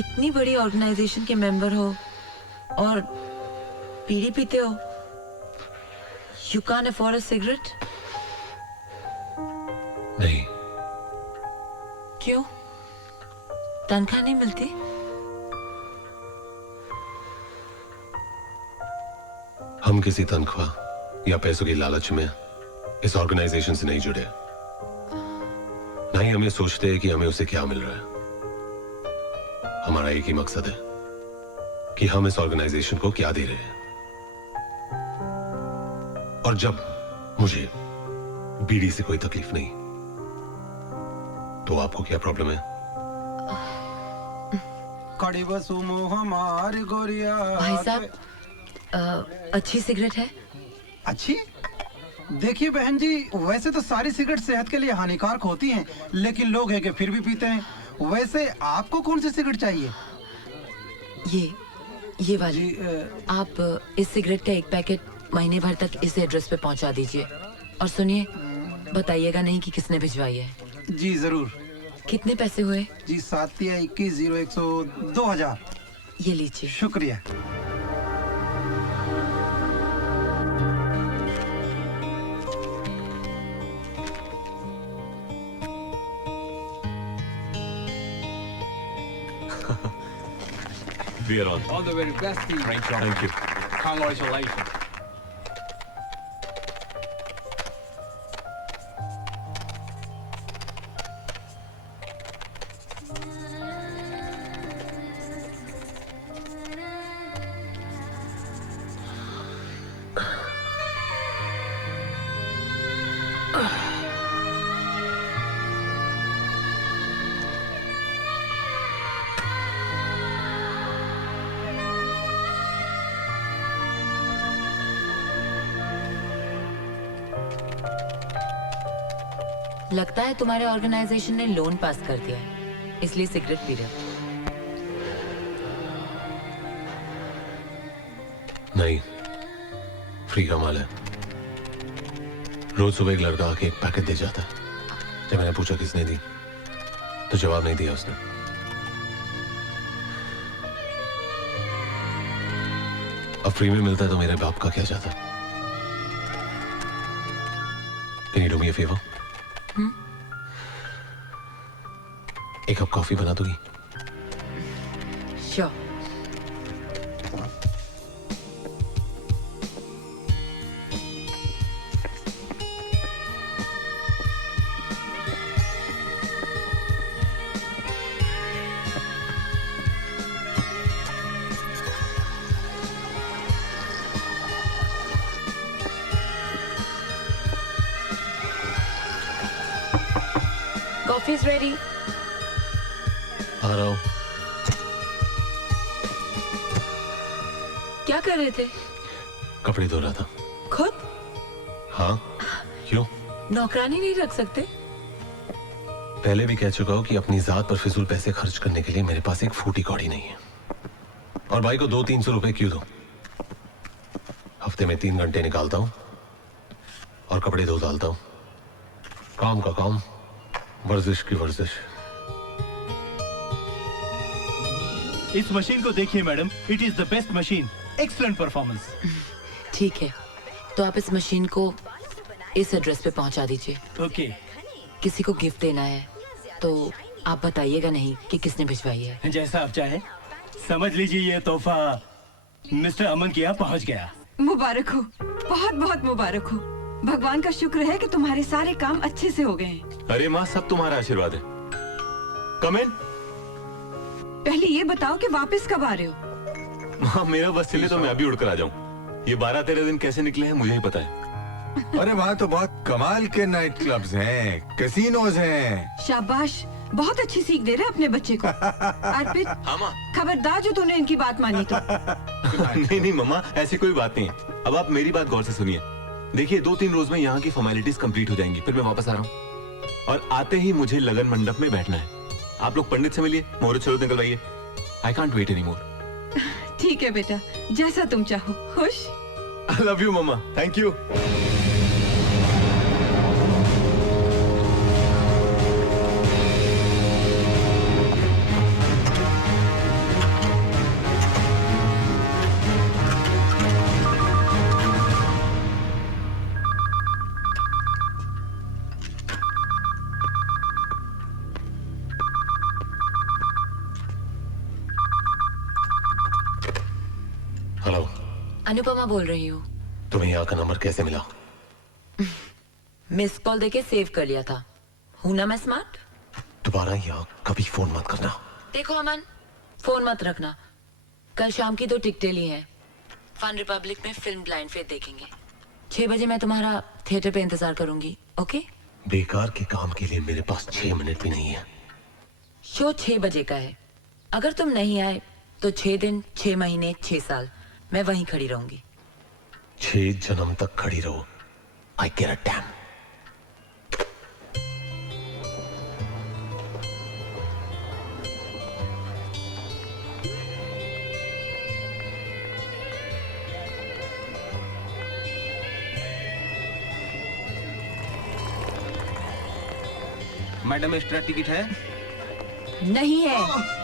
इतनी बड़ी ऑर्गेनाइजेशन के मेंबर हो और बीड़ी पीते हो। You can afford a cigarette? नहीं। क्यों? तनख्वाह नहीं मिलती? हम किसी तनख्वाह या पैसों की लालच में इस ऑर्गेनाइजेशन से नहीं जुड़े। ना ही हम ये सोचते हैं कि हमें उसे क्या मिल रहा है। हमारा एक ही मकसद है कि हम इस ऑर्गेनाइजेशन को क्या दे रहे हैं। और जब मुझे बीड़ी से कोई तकलीफ नहीं, तो आपको क्या प्रॉब्लम है? भाई साहब, अच्छी सिगरेट है? अच्छी? देखिए बहन जी, वैसे तो सारी सिगरेट सेहत के लिए हानिकारक होती हैं, लेकिन लोग हैं कि फिर भी पीते हैं। वैसे आपको कौन सी सिगरेट चाहिए? ये वाली। आप इस सिगरेट का एक पैकेट महीने भर तक इस एड्रेस पे पहुंचा दीजिए। और सुनिए, बताइएगा नहीं कि किसने भिजवाई है। जी जरूर। कितने पैसे हुए? जी 7 या 21 0 100 2000। ये लीजिए। शुक्रिया। We are on. All the very best to you. Thank you. Congratulations. लगता है तुम्हारे ऑर्गेनाइजेशन ने लोन पास कर दिया है, इसलिए सिगरेट पी रहे हो। नहीं, फ्री का माल है। रोज सुबह एक लड़का आके एक पैकेट दे जाता है। जब मैंने पूछा किसने दी, तो जवाब नहीं दिया उसने। अब फ्री में मिलता है तो मेरे बाप का क्या जाता? Can you do me a favor? एक कप कॉफी बना दोगी? Sure. Coffee is ready. आ रहा हूं। क्या कर रहे थे? कपड़े धो रहा था। खुद? हाँ, क्यों? नौकरानी नहीं रख सकते? पहले भी कह चुका हूं कि अपनी जात पर फिजूल पैसे खर्च करने के लिए मेरे पास एक फूटी कौड़ी नहीं है। और भाई को 200-300 रुपए क्यों दो? हफ्ते में 3 घंटे निकालता हूं और कपड़े धो डालता हूं। काम का काम, वर्जिश की वर्जिश। इस मशीन को देखिए madam, it is the best machine, excellent performance. ठीक है, तो आप इस मशीन को इस एड्रेस पे पहुंचा दीजिए। ओके। किसी को गिफ्ट देना है तो आप बताइएगा नहीं कि किसने भिजवाई है। जैसा आप चाहे। समझ लीजिए ये तोहफा मिस्टर अमन के यहाँ पहुँच गया। मुबारक हो, बहुत बहुत मुबारक हो। भगवान का शुक्र है कि तुम्हारे सारे काम अच्छे से हो गए हैं। अरे माँ, सब तुम्हारा आशीर्वाद है। कम इन। पहले ये बताओ कि वापस कब आ रहे हो? हाँ, मेरा बस चले तो मैं अभी उड़कर आ जाऊं। ये 12-13 दिन कैसे निकले हैं मुझे ही पता है। अरे वहाँ तो बहुत कमाल के नाइट क्लब्स हैं, कैसीनोज हैं। शाबाश, बहुत अच्छी सीख दे रहे अपने बच्चे को। अर्पित, खबरदार जो तूने इनकी बात मानी तो। नहीं नहीं मम्मा, ऐसी कोई बात नहीं है। अब आप मेरी बात गौर से सुनिए। देखिए 2-3 रोज में यहाँ की फॉर्मेलिटीज कंप्लीट हो जाएंगी, फिर मैं वापस आ रहा हूँ और आते ही मुझे लगन मंडप में बैठना है। आप लोग पंडित से मिलिए, मुहूर्त शरूत निकलवाइए। I can't wait any more. ठीक है बेटा, जैसा तुम चाहो। खुश? I love you mamma, thank you. Hello, Anupama बोल रही हूँ। तुम्हें यहाँ का नंबर कैसे मिला? मिस कॉल देके सेव कर लिया था। हूं ना मैं स्मार्ट? दोबारा यहाँ कभी फोन मत करना। देखो अमन, फोन मत रखना। कल शाम की 2 टिकटें ली हैं। फन रिपब्लिक में फिल्म ब्लाइंड फेथ देखेंगे। 6 बजे मैं तुम्हारा थिएटर पे इंतजार करूंगी, ओके? बेकार के काम के लिए मेरे पास 6 मिनट भी नहीं है। शो 6 बजे का है। अगर तुम नहीं आए तो 6 दिन, 6 महीने, 6 साल मैं वहीं खड़ी रहूंगी। 6 जन्म तक खड़ी रहो। आई केयर अ डैम। मैडम एक्स्ट्रा टिकट है? नहीं है।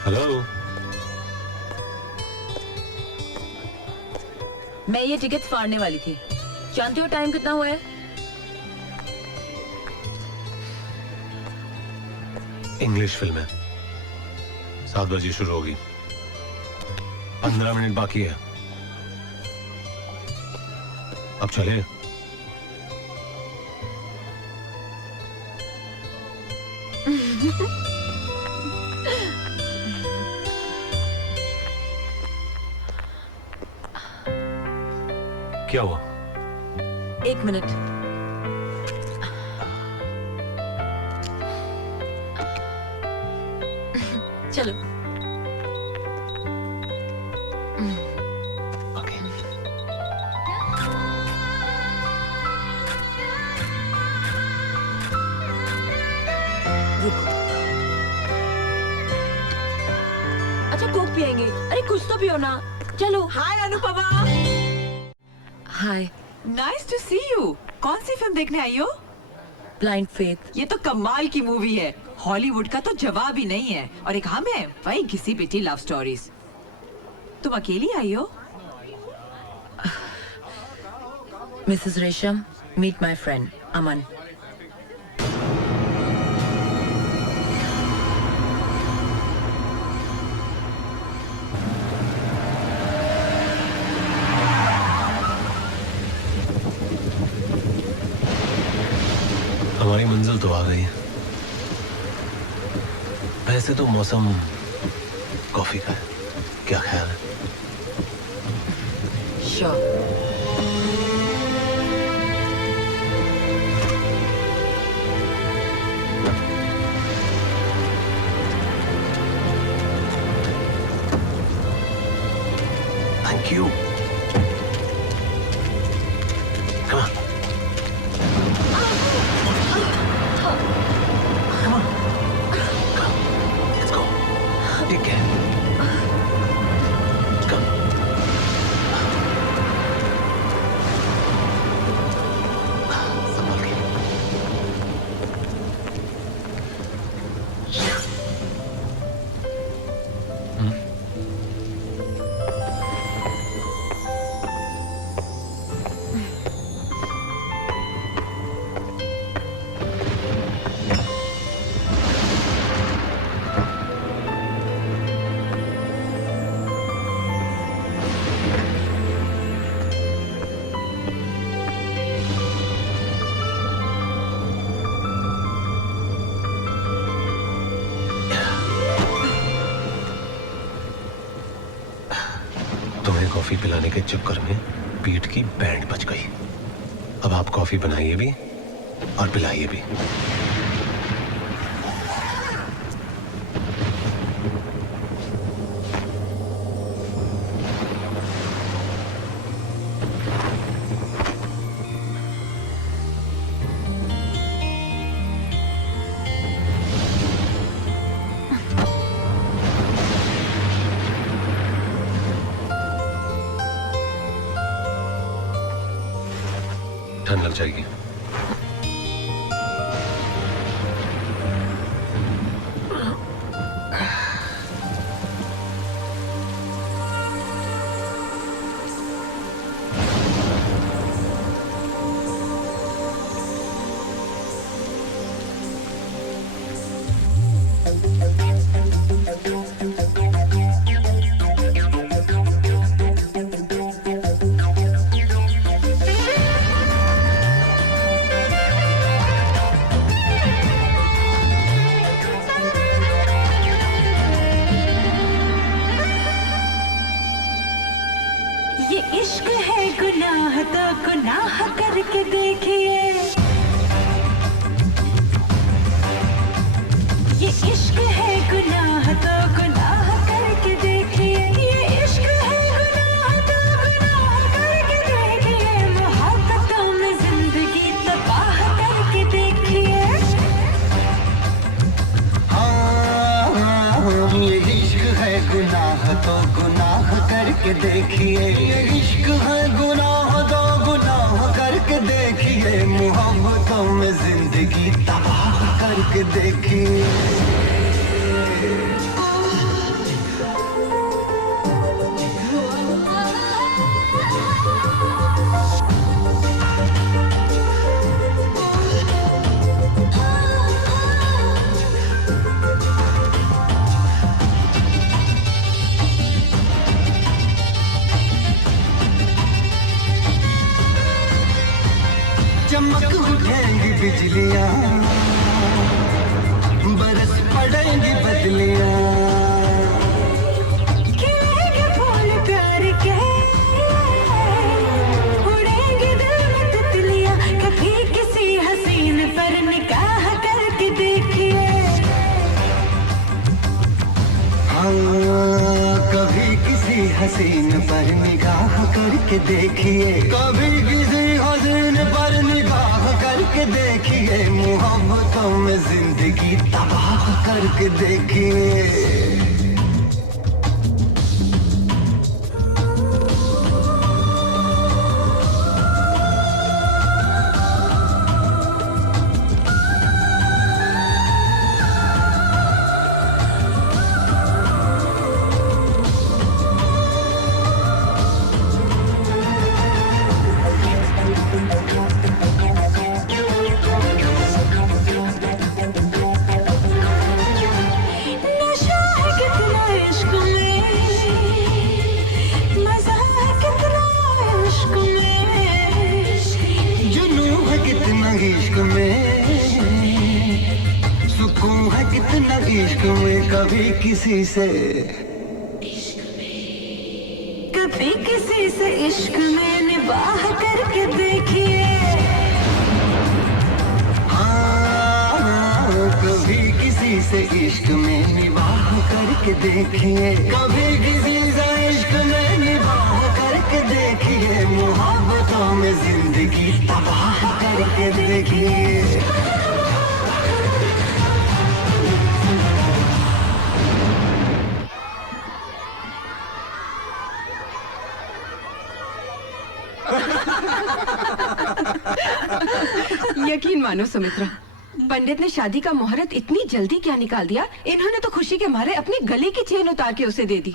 हेलो, मैं ये टिकट फाड़ने वाली थी। जानते हो टाइम कितना हुआ है? इंग्लिश फिल्म है, 7 बजे शुरू होगी। 15 मिनट बाकी है। अब चले। क्या हुआ? 1 मिनट। चलो। रुको। अच्छा कोक पिएंगे? अरे कुछ तो पियो ना। चलो। Hi Anupama. Hi. Nice to see you. कौन सी फिल्म देखने आई हो? Blind faith. ये तो कमाल की मूवी है। हॉलीवुड का तो जवाब ही नहीं है। और एक हम है वही घिसी पिटी लव स्टोरीज। तुम अकेली आई हो? मिसेस रेशम, मीट माय फ्रेंड अमन। हमारी मंजिल तो आ गई है। वैसे तो मौसम कॉफी का है, क्या ख्याल है? Sure. Thank you. Come on. Take care. Come. Coffee पिलाने के चक्कर में पीठ की बैंड बच गई। अब आप कॉफी बनाइए भी और पिलाइए भी। ठंड लग जाएगी। ये इश्क है गुनाह तो गुनाह करके देखिए, ये इश्क है गुनाह तो गुनाह करके देखिए, ये इश्क है गुनाह तो गुनाह करके देखिए, मोहब्बतों में जिंदगी तबाह करके देखिए। ये इश्क है गुनाह तो गुनाह करके देखिए, ये इश्क है गुनाह तो गुनाह करके देखिए, मोहब्बतों में जिंदगी तबाह करके देखिए। चमक उठेंगी बिजलियां, बरस पड़ेंगी बदलियां, खिलेंगे फूल प्यार के, उड़ेंगे दिल में तितलियां, कभी किसी हसीन पर निगाह करके देखिए। हाँ, कभी किसी हसीन पर निगाह करके देखिए, कभी किसी हसीन पर निगाह करके देखिए, मोहब्बतों में जिंदगी तबाह करके देखिए। नशा है कितना इश्क में, मजा है कितना इश्क में, जुनून है कितना इश्क में, सुकून है कितना इश्क में, कभी किसी से कभी किसी से इश्क में निबाह करके देखिए। हाँ, कभी किसी से इश्क में निबाह करके देखिए, कभी किसी से इश्क में निबाह करके देखिए, मोहब्बतों में जिंदगी तबाह करके देखिए। यकीन मानो सुमित्रा, पंडित ने शादी का मुहूर्त इतनी जल्दी क्या निकाल दिया, इन्होंने तो खुशी के मारे अपने गले की चेन उतार के उसे दे दी।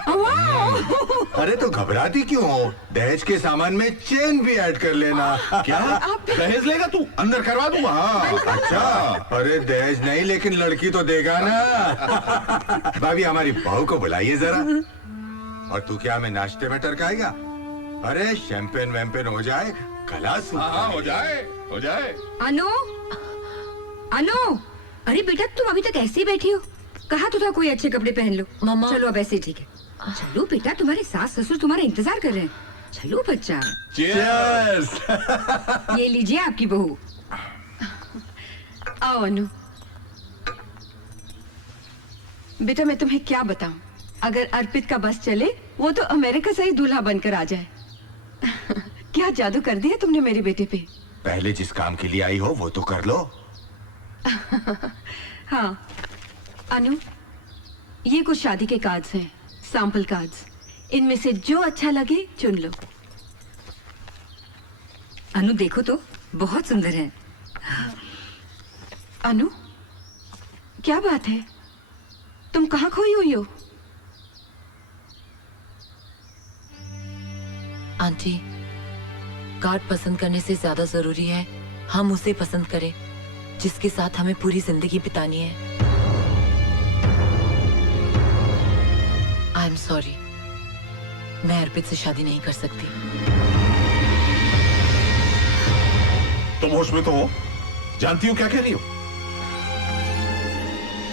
अरे तो घबराती क्यों हो? दहेज के सामान में चेन भी ऐड कर लेना। क्या दहेज लेगा तू? अंदर करवा दूंगा। हाँ। अच्छा, अरे दहेज नहीं लेकिन लड़की तो देगा ना। भाभी हमारी बहू को बुलाइए जरा। और तू क्या हमें नाश्ते में टरकाएगा? अरे शैंपेन वैम्पेन हो जाए, गला सूखा। हाँ हो जाए, हो जाए। अनु, अनु, अरे बेटा तुम अभी तक ऐसे ही बैठी हो? कहा तो था कोई अच्छे कपड़े पहन लो। मम्मा। चलो अब ऐसे ठीक है। चलो बेटा, तुम्हारे सास ससुर तुम्हारा इंतजार कर रहे हैं। चलो बच्चा। Cheers! ये लीजिए आपकी बहू। आओ अनु। बेटा मैं तुम्हें क्या बताऊं, अगर अर्पित का बस चले वो तो अमेरिका से ही दूल्हा बनकर आ जाए। क्या जादू कर दिया तुमने मेरे बेटे पे। पहले जिस काम के लिए आई हो वो तो कर लो। हाँ अनु, ये कुछ शादी के कार्ड्स हैं, सैंपल कार्ड्स। इनमें से जो अच्छा लगे चुन लो। अनु देखो तो, बहुत सुंदर है। अनु, क्या बात है, तुम कहाँ खोई हुई हो? आंटी, कार्ड पसंद करने से ज्यादा जरूरी है हम उसे पसंद करें जिसके साथ हमें पूरी जिंदगी बितानी है। आई एम सॉरी, मैं अर्पित से शादी नहीं कर सकती। तुम होश में तो हो? जानती हो क्या कह रही हो?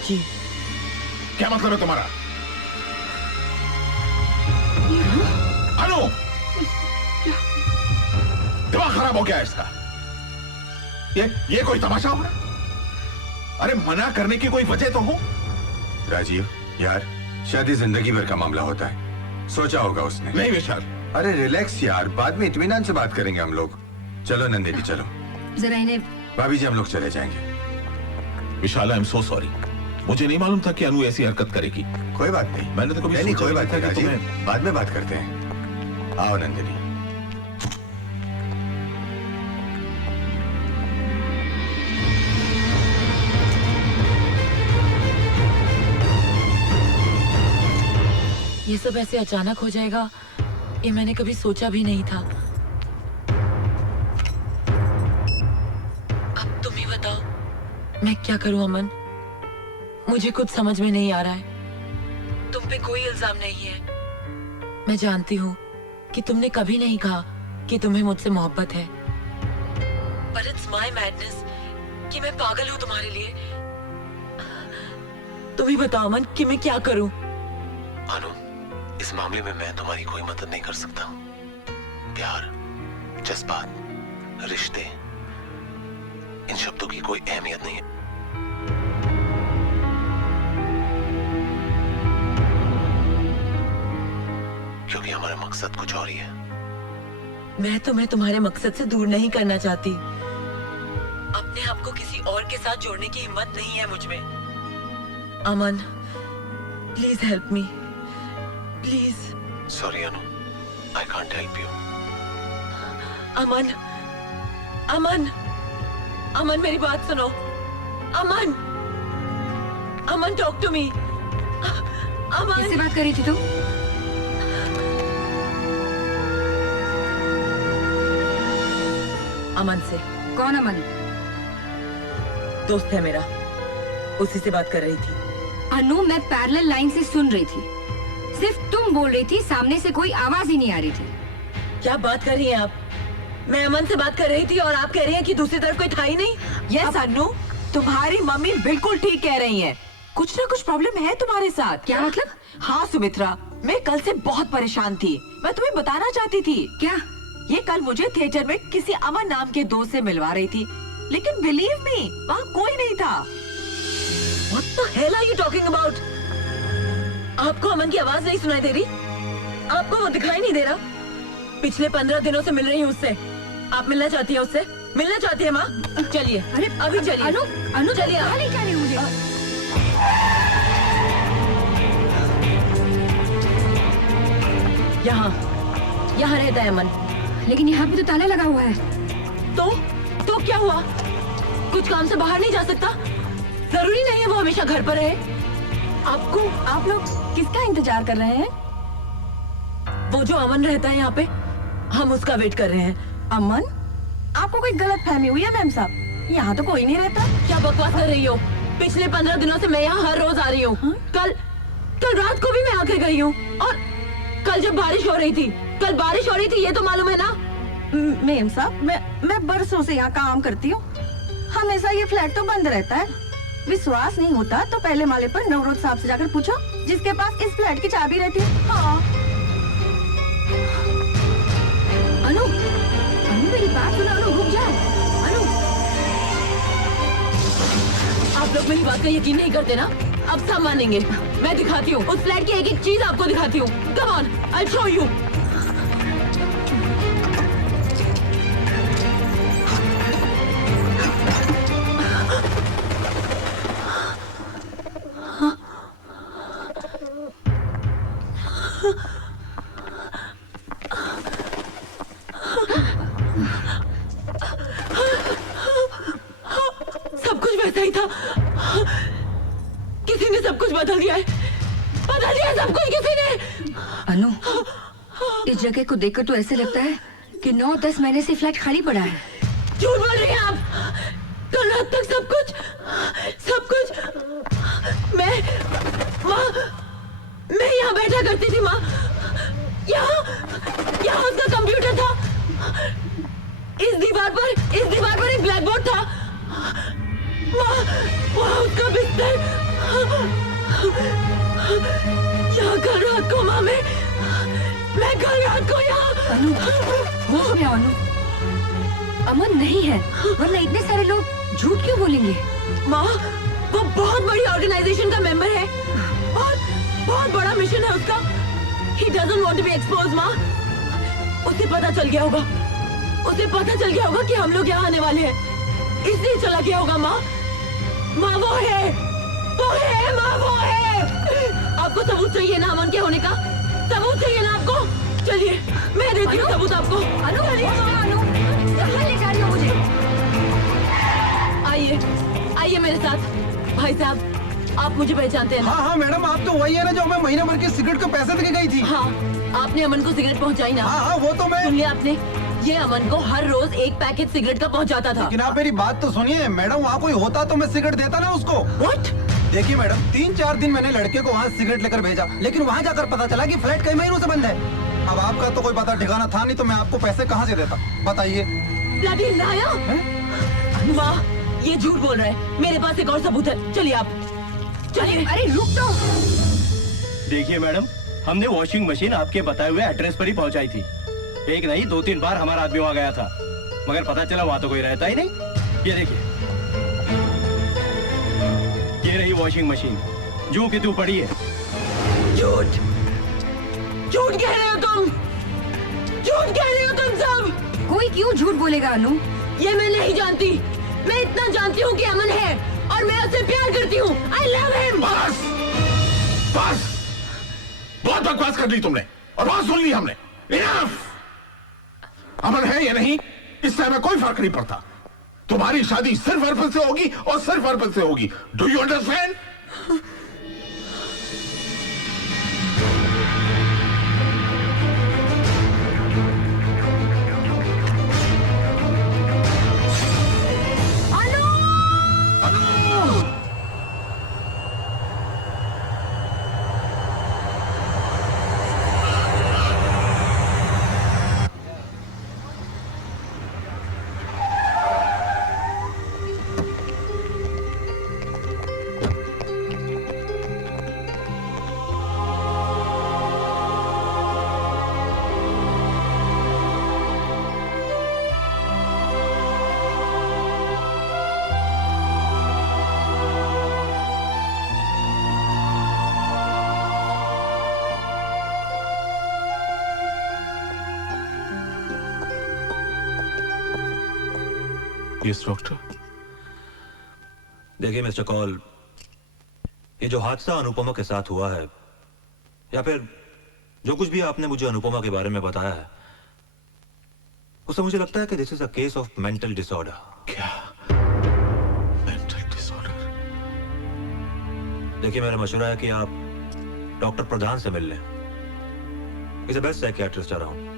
जी। क्या मतलब है तुम्हारा? अनु, दिमाग खराब हो गया है इसका। ये कोई तमाशा हो रहा है? अरे मना करने की कोई वजह तो हो। राजीव यार, शादी जिंदगी भर का मामला होता है, सोचा होगा उसने। नहीं विशाल। अरे रिलैक्स यार, बाद में इत्मीनान से बात करेंगे हम लोग। चलो नंदिनी चलो। जरा इन्हें। भाभी जी हम लोग चले जाएंगे। विशाल आई एम सो सॉरी, मुझे नहीं मालूम था कि अनु ऐसी हरकत करेगी। कोई बात नहीं, मैंने तो कभी नहीं सोचा कोई ही बात नहीं नहीं था कि राजीव, बाद में बात करते हैं। आओ नंदिनी। ये सब ऐसे अचानक हो जाएगा ये मैंने कभी सोचा भी नहीं था। अब तुम ही बताओ मैं क्या करूं अमन, मुझे कुछ समझ में नहीं आ रहा है। तुम पे कोई इल्जाम नहीं है, मैं जानती हूँ कि तुमने कभी नहीं कहा कि तुम्हें मुझसे मोहब्बत है, पर इट्स माय मैडनेस कि मैं पागल हूँ तुम्हारे लिए। तुम ही बताओ अमन कि मैं क्या करूं। अनु, इस मामले में मैं तुम्हारी कोई मदद नहीं कर सकता। प्यार, जज्बात, रिश्ते, इन शब्दों की कोई अहमियत नहीं है। क्योंकि हमारा मकसद कुछ और ही है। मैं तुम्हें तुम्हारे मकसद से दूर नहीं करना चाहती, अपने आप को किसी और के साथ जोड़ने की हिम्मत नहीं है मुझ में। अमन, please help me, please. Sorry Anu, I can't help you. अमन, अमन, अमन मेरी बात सुनो। अमन, अमन टॉक टू मी। अमन, किससे बात कर रही थी तू? अमन से। कौन अमन? दोस्त है मेरा, उसी से बात कर रही थी। अनु, मैं पैरेलल लाइन से सुन रही थी, सिर्फ तुम बोल रही थी, सामने से कोई आवाज ही नहीं आ रही थी। क्या बात कर रही हैं आप? मैं अमन से बात कर रही थी और आप कह रही हैं कि दूसरी तरफ कोई था ही नहीं। यस अनु, तुम्हारी मम्मी बिल्कुल ठीक कह रही हैं। कुछ ना कुछ प्रॉब्लम है तुम्हारे साथ। क्या मतलब? हाँ सुमित्रा, मैं कल से बहुत परेशान थी। मैं तुम्हें बताना चाहती थी। क्या? ये कल मुझे थिएटर में किसी अमन नाम के दोस्त से मिलवा रही थी, लेकिन बिलीव मी वहाँ कोई नहीं था। What the hell are you talking about? आपको अमन की आवाज नहीं सुनाई दे रही? आपको वो दिखाई नहीं दे रहा? पिछले 15 दिनों से मिल रही हूँ उससे। आप मिलना चाहती है उससे? मिलना चाहती है माँ? चलिए, अरे अभी चलिए। अनु, अनु चलिए। कहाँ ले जा रही हो मुझे? यहाँ रहता है अमन। लेकिन यहाँ पे तो ताला लगा हुआ है। तो क्या हुआ? कुछ काम से बाहर नहीं जा सकता? जरूरी नहीं है वो हमेशा घर पर रहे। आप लोग किसका इंतजार कर रहे हैं? वो जो अमन रहता है यहाँ पे, हम उसका वेट कर रहे हैं। अमन? आपको कोई गलत फहमी हुई है मैम साहब? यहाँ तो कोई नहीं रहता। क्या बकवास कर रही हो? पिछले 15 दिनों से मैं यहाँ हर रोज आ रही हूँ। कल रात को भी मैं आके गई हूँ, और कल जब बारिश हो रही थी ये तो मालूम है ना? मैम साहब, मैं बरसों से यहाँ काम करती हूँ, हमेशा ये फ्लैट तो बंद रहता है। विश्वास नहीं होता तो पहले माले पर नवरोज साहब से जाकर पूछो, जिसके पास इस फ्लैट की चाबी रहती है। हाँ। अनु, अनु मेरी बात सुनो, अनु रुक जाओ। अनु, आप लोग मेरी बात का यकीन नहीं करते ना? अब सब मानेंगे। मैं दिखाती हूँ, उस फ्लैट की एक एक चीज आपको दिखाती हूँ। Come on, I show you. सब कुछ वैसा ही था। किसी ने सब कुछ बदल दिया है, बदल दिया सब कुछ किसी ने। अनु, इस जगह को देखकर तो ऐसे लगता है कि 9-10 महीने से फ्लैट खाली पड़ा है। झूठ बोल रही हैं आप। कल रात तक सब कुछ मैं यहाँ बैठा करती थी माँ। यहाँ उसका कंप्यूटर था। इस दीवार पर एक ब्लैक बोर्ड था। वहाँ उसका बिस्तर। यहाँ कल रात को माँ मैं कल रात को यहाँ। अनु, होश में आओ अनु। अमन नहीं है, वरना इतने सारे लोग झूठ क्यों बोलेंगे? माँ, वो बहुत बड़ी ऑर्गेनाइजेशन का मेंबर है। बहुत बड़ा मिशन है उसका। He doesn't want to be exposed, माँ। उसे पता चल गया होगा कि हम लोग यहाँ आने वाले हैं, इसलिए चला गया होगा माँ। माँ वो है माँ, वो है। आपको सबूत चाहिए ना अमन के होने का? सबूत चाहिए ना आपको? चलिए मैं देती हूँ सबूत आपको। अनु, कहाँ ले जा रही हो मुझे? आइए मेरे साथ। भाई साहब, आप मुझे पहचानते हैं ना? हाँ मैडम, आप तो वही है ना जो हमें महीने भर की सिगरेट के पैसे देके गई थी। हाँ, आपने अमन को सिगरेट पहुंचाई ना? हाँ, वो तो मैं। सुन लिया आपने? ये अमन को हर रोज एक पैकेट सिगरेट का पहुंचाता था। लेकिन आप मेरी बात तो सुनिए मैडम, वहाँ कोई होता तो मैं सिगरेट देता ना उसको। What? देखिए मैडम, 3-4 दिन मैंने लड़के को वहाँ सिगरेट लेकर भेजा, लेकिन वहाँ जाकर पता चला कि फ्लैट कई महीनों से बंद है। अब आपका तो कोई पता ठिकाना था नहीं, तो मैं आपको पैसे कहाँ से देता बताइए? Bloody liar! वाह, ये झूठ बोल रहा है। मेरे पास एक और सबूत है। चलिए आप, चलिए। अरे रुक तो। देखिए मैडम, हमने वॉशिंग मशीन आपके बताए हुए एड्रेस पर ही पहुंचाई थी। एक नहीं 2-3 बार हमारा आदमी वहां गया था, मगर पता चला वहां तो कोई रहता ही नहीं। ये देखिए, ये रही वॉशिंग मशीन, जू की तू पड़ी है। झूठ कह रहे हो तुम, झूठ कह रहे हो तुम सब। कोई क्यों झूठ बोलेगा अनु? ये मैं नहीं जानती। मैं इतना जानती हूँ कि अमन है और मैं उससे प्यार करती हूँ। I love him। बस बहुत बकवास कर ली तुमने और बहुत सुन ली हमने। Enough! अमन है या नहीं, इससे हमें कोई फर्क नहीं पड़ता। तुम्हारी शादी सिर्फ अर्पण से होगी और सिर्फ अर्पण से होगी। Do you understand? Yes doctor. देखिए मिस्टर कॉल, ये जो हादसा अनुपमा के साथ हुआ है, या फिर जो कुछ भी आपने मुझे अनुपमा के बारे में बताया है, उससे मुझे लगता है कि this is a case of mental disorder. क्या मेंटल डिसऑर्डर? देखिए, मेरा मशवरा है कि आप डॉक्टर प्रधान से मिल लें। Is the best psychiatrist around.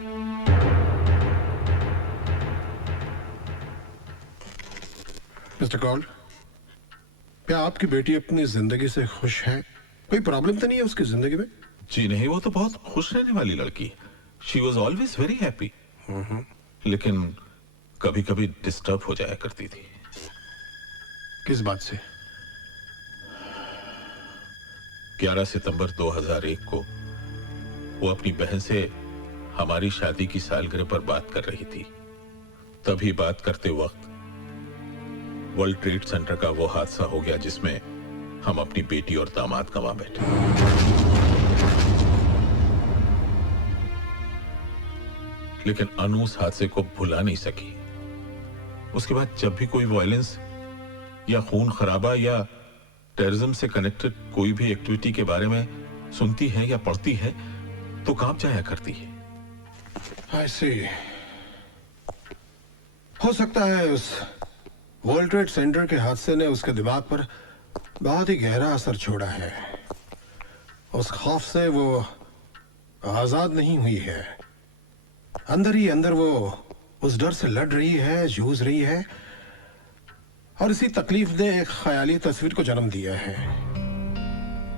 Mister call, क्या आपकी बेटी अपनी जिंदगी से खुश है? कोई प्रॉब्लम तो नहीं है उसकी जिंदगी में? जी नहीं, वो तो बहुत खुश रहने वाली लड़की। She was always very happy, लेकिन कभी कभी डिस्टर्ब हो जाया करती थी। किस बात से? 11 सितंबर 2001 को वो अपनी बहन से हमारी शादी की सालगिरह पर बात कर रही थी। तभी बात करते वक्त वर्ल्ड ट्रेड सेंटर का वो हादसा हो गया जिसमें हम अपनी बेटी और दामाद गंवा बैठे। लेकिन अनु उस हादसे को भुला नहीं सकी। उसके बाद जब भी कोई वायलेंस या खून खराबा या टेररिज्म से कनेक्टेड कोई भी एक्टिविटी के बारे में सुनती है या पढ़ती है तो कांप जाया करती है। ऐसे हो सकता है उस वर्ल्ड ट्रेड सेंटर के हादसे ने उसके दिमाग पर बहुत ही गहरा असर छोड़ा है। उस खौफ से वो आजाद नहीं हुई है। अंदर ही अंदर वो उस डर से लड़ रही है, जूझ रही है, और इसी तकलीफ ने एक ख्याली तस्वीर को जन्म दिया है।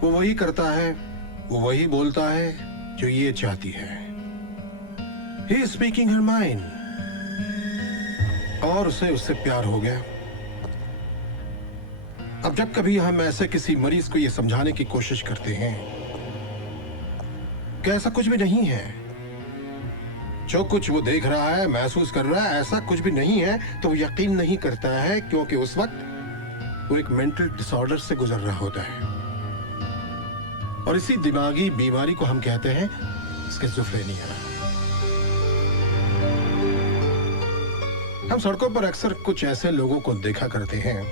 वो वही करता है, वो वही बोलता है जो ये चाहती है। He is speaking her mind, और उसे उससे प्यार हो गया। अब जब कभी हम ऐसे किसी मरीज को ये समझाने की कोशिश करते हैं कि ऐसा कुछ भी नहीं है, जो कुछ वो देख रहा है, महसूस कर रहा है, ऐसा कुछ भी नहीं है, तो वो यकीन नहीं करता है, क्योंकि उस वक्त वो एक मेंटल डिसऑर्डर से गुजर रहा होता है। और इसी दिमागी बीमारी को हम कहते हैं स्किज़ोफ्रेनिया। हम सड़कों पर अक्सर कुछ ऐसे लोगों को देखा करते हैं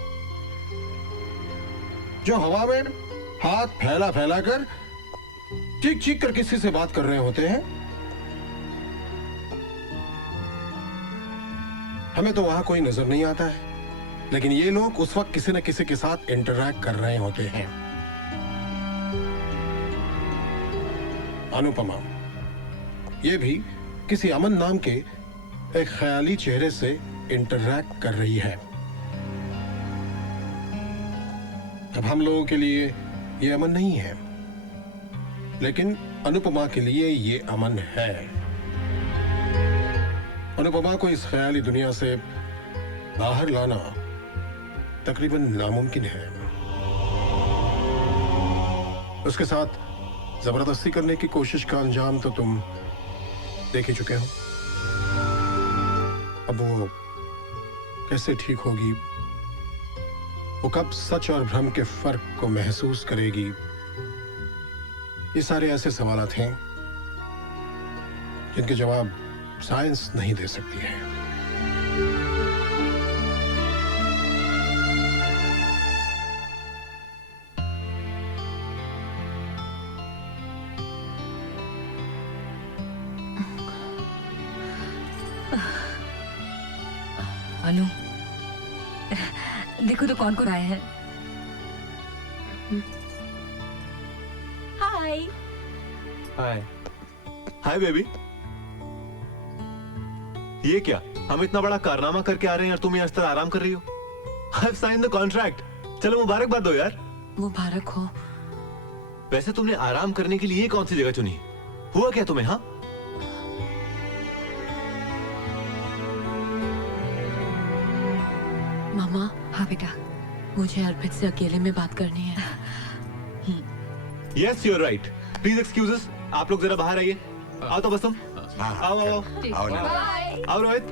जो हवा में हाथ फैला फैला कर चीख चीख कर किसी से बात कर रहे होते हैं। हमें तो वहां कोई नजर नहीं आता है, लेकिन ये लोग उस वक्त किसी न किसी के साथ इंटरैक्ट कर रहे होते हैं। अनुपमा ये भी किसी अमन नाम के एक ख्याली चेहरे से इंटरैक्ट कर रही है। अब हम लोगों के लिए ये अमन नहीं है, लेकिन अनुपमा के लिए ये अमन है। अनुपमा को इस ख्याली दुनिया से बाहर लाना तकरीबन नामुमकिन है। उसके साथ जबरदस्ती करने की कोशिश का अंजाम तो तुम देख ही चुके हो। अब वो कैसे ठीक होगी, वो कब सच और भ्रम के फर्क को महसूस करेगी, ये सारे ऐसे सवालात हैं जिनके जवाब साइंस नहीं दे सकती है। अनु, देखो तो कौन कौन आए हैं। हाय। हाय हाय बेबी। ये क्या, हम इतना बड़ा कारनामा करके आ रहे हैं और तुम यहाँ इस तरह आराम कर रही हो? I've signed the contract। चलो मुबारकबाद दो यार। मुबारक हो। वैसे तुमने आराम करने के लिए कौन सी जगह चुनी? हुआ क्या तुम्हें? हाँ, मामा। हाँ बेटा, मुझे अर्पित से अकेले में बात करनी है। Yes you are right. Please excuses, आप लोग जरा बाहर आइए। आओ तो बस तुम आओ आओ आओ रोहित।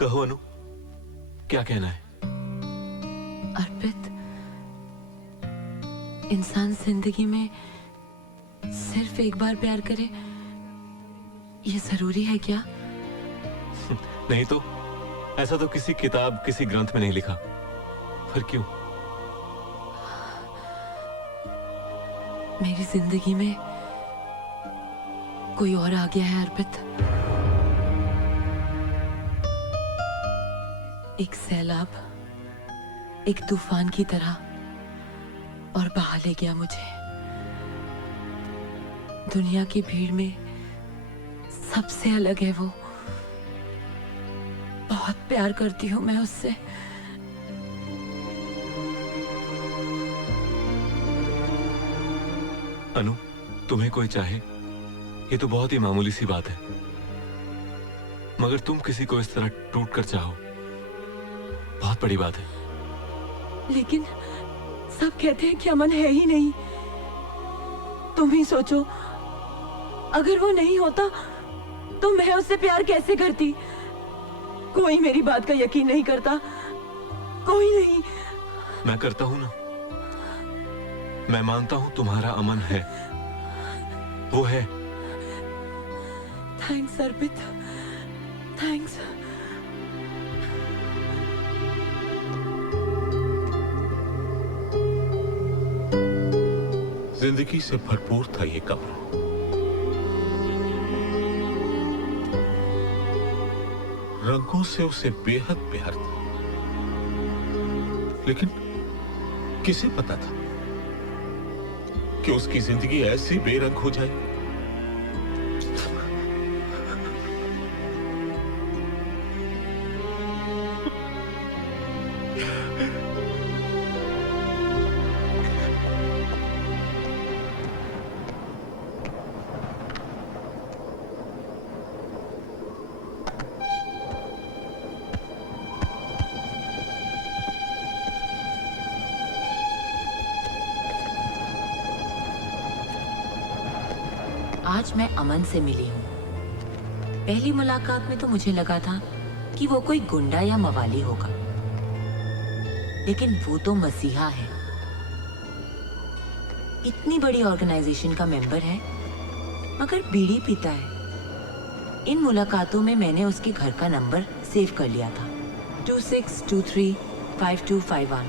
कहो अनु, क्या कहना है? अर्पित, इंसान जिंदगी में सिर्फ एक बार प्यार करे, ये जरूरी है क्या? नहीं तो ऐसा तो किसी किताब, किसी ग्रंथ में नहीं लिखा। फिर क्यों? मेरी जिंदगी में कोई और आ गया है अर्पित। एक सैलाब, एक तूफान की तरह, और बहा ले गया मुझे। दुनिया की भीड़ में सबसे अलग है वो। बहुत प्यार करती हूं मैं उससे। अनु, तुम्हें कोई चाहे ये तो बहुत ही मामूली सी बात है, मगर तुम किसी को इस तरह टूट कर चाहो, बहुत बड़ी बात है। लेकिन सब कहते हैं कि अमन है ही नहीं। तुम ही सोचो, अगर वो नहीं होता तो मैं उससे प्यार कैसे करती। कोई मेरी बात का यकीन नहीं करता, कोई नहीं। मैं करता हूं ना। मैं मानता हूं तुम्हारा अमन है, वो है। थैंक्स अर्पित, थैंक्स। जिंदगी से भरपूर था ये कब्र। रंगों से उसे बेहद प्यार था, लेकिन किसे पता था कि उसकी जिंदगी ऐसी बेरंग हो जाए। आज मैं अमन से मिली हूँ। पहली मुलाकात में तो मुझे लगा था कि वो कोई गुंडा या मवाली होगा, लेकिन वो तो मसीहा है। इतनी बड़ी ऑर्गेनाइजेशन का मेंबर है, मगर बीड़ी पीता है। इन मुलाकातों में मैंने उसके घर का नंबर सेव कर लिया था, 26235251।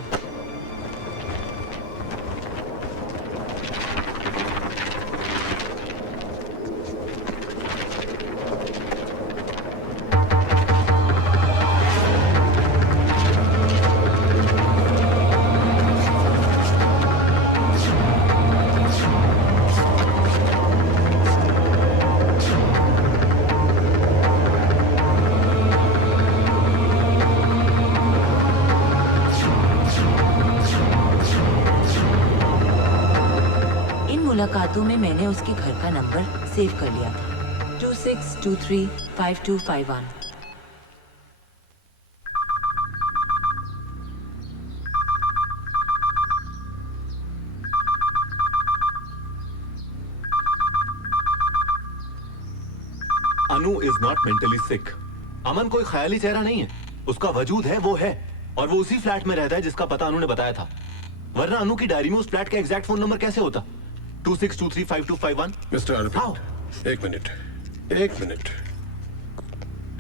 मुलाकातों में मैंने उसके घर का नंबर सेव कर लिया था, 26235251। अनु इज नॉट मेंटली सिक। अमन कोई ख्याली चेहरा नहीं है, उसका वजूद है, वो है, और वो उसी फ्लैट में रहता है जिसका पता अनु ने बताया था। वरना अनु की डायरी में उस फ्लैट का एग्जैक्ट फोन नंबर कैसे होता? 26235251। मिस्टर अर्पित, एक मिनट।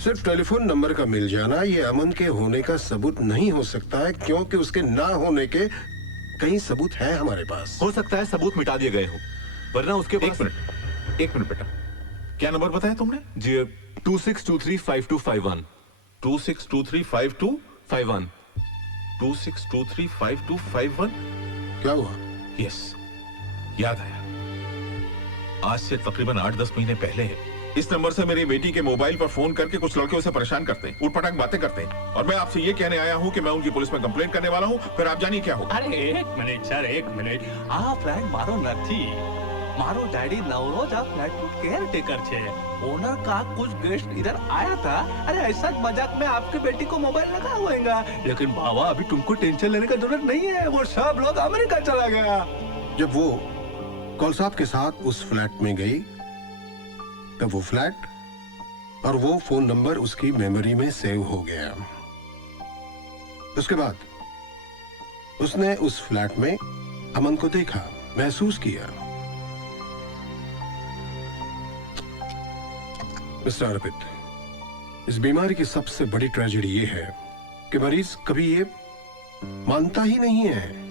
सिर्फ टेलीफोन नंबर का मिल जाना ये अमन के होने का सबूत नहीं हो सकता है, क्योंकि उसके ना होने के कई सबूत हैं हमारे पास। हो सकता है सबूत मिटा दिए गए हो, वरना उसके पास। एक मिनट बेटा, क्या नंबर बताया तुमने? जी 26235251। 26235251। 26235251। क्या हुआ? यस, याद आया। आज से तकरीबन 8-10 महीने पहले इस नंबर से मेरी बेटी के मोबाइल पर फोन करके कुछ लड़के उसे परेशान करते हैं, उठपटांग बातें करते हैं, और मैं आपसे ये कहने आया हूँ कि मैं उनकी पुलिस में कंप्लेंट करने वाला हूँ। फिर आप जानिए क्या होगा। अरे एक मिनट सर, एक मिनट। आ फ्लैट मारो નથી, मारो डैडी नवरोज आ फ्लैट નું केयरटेकर છે। ओनर का कुछ गेस्ट इधर आया था। अरे ऐसा मजाक में आपकी बेटी को मोबाइल लगा हुएगा, लेकिन बाबा अभी तुमको टेंशन लेने की जरूरत नहीं है, वो सब लोग अमेरिका चला गया। जब वो कौल साहब के साथ उस फ्लैट में गई, तब वो फ्लैट और वो फोन नंबर उसकी मेमोरी में सेव हो गया। उसके बाद उसने उस फ्लैट में अमन को देखा, महसूस किया। मिस्टर अर्पित, इस बीमारी की सबसे बड़ी ट्रेजेडी ये है कि मरीज कभी ये मानता ही नहीं है,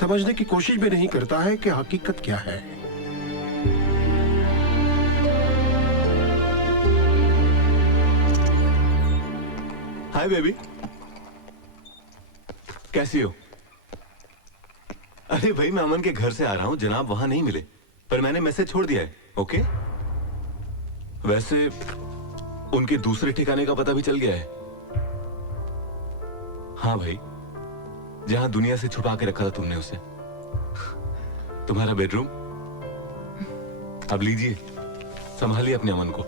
समझने की कोशिश भी नहीं करता है कि हकीकत क्या है। हाय बेबी, कैसी हो? अरे भाई, मैं अमन के घर से आ रहा हूं, जनाब वहां नहीं मिले, पर मैंने मैसेज छोड़ दिया है। ओके? वैसे उनके दूसरे ठिकाने का पता भी चल गया है। हाँ भाई, जहां दुनिया से छुपा के रखा था तुमने उसे। तुम्हारा बेडरूम। अब लीजिए, संभालिए अपने अमन को।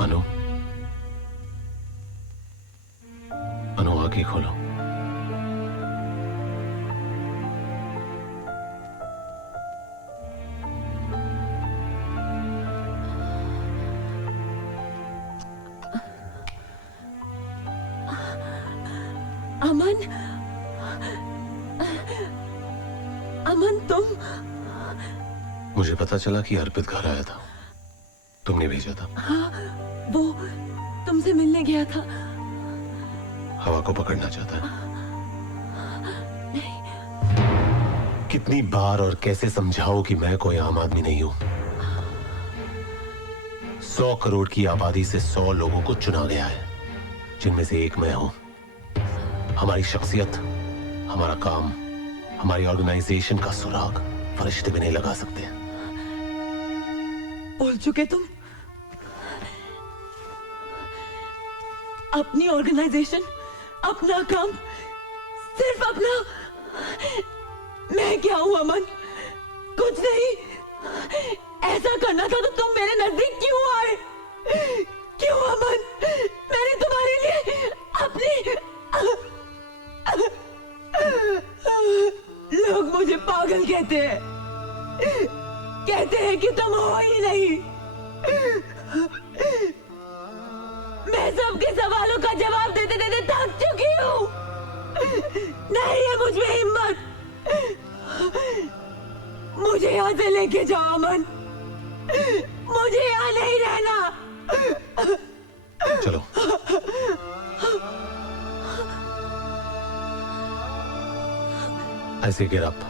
अनु, अनु आंखें खोलो। अमन, अमन तुम? मुझे पता चला कि अर्पित घर आया था, तुमने भेजा था। हाँ, वो तुमसे मिलने गया था। हवा को पकड़ना चाहता है। कितनी बार और कैसे समझाओ कि मैं कोई आम आदमी नहीं हूं। 100 करोड़ की आबादी से 100 लोगों को चुना गया है, जिनमें से एक मैं हूं। हमारी शख्सियत, हमारा काम, हमारी ऑर्गेनाइजेशन का सुराग फरिश्ते भी नहीं लगा सकते। बोल चुके तुम? अपनी ऑर्गेनाइजेशन, अपना काम, सिर्फ अपना। मैं क्या हूं अमन? कुछ नहीं। ऐसा करना था तो तुम मेरे नजदीक क्यों आए? क्यों अमन? मैंने तुम्हारे लिए अपनी लोग मुझे पागल कहते हैं, कहते हैं कि तुम हो ही नहीं। मैं सबके सवालों का जवाब देते देते थक चुकी हूँ। नहीं है मुझ में हिम्मत। मुझे यहाँ से लेके जाओ अमन, मुझे यहाँ नहीं रहना। चलो। ऐसे गिर अप।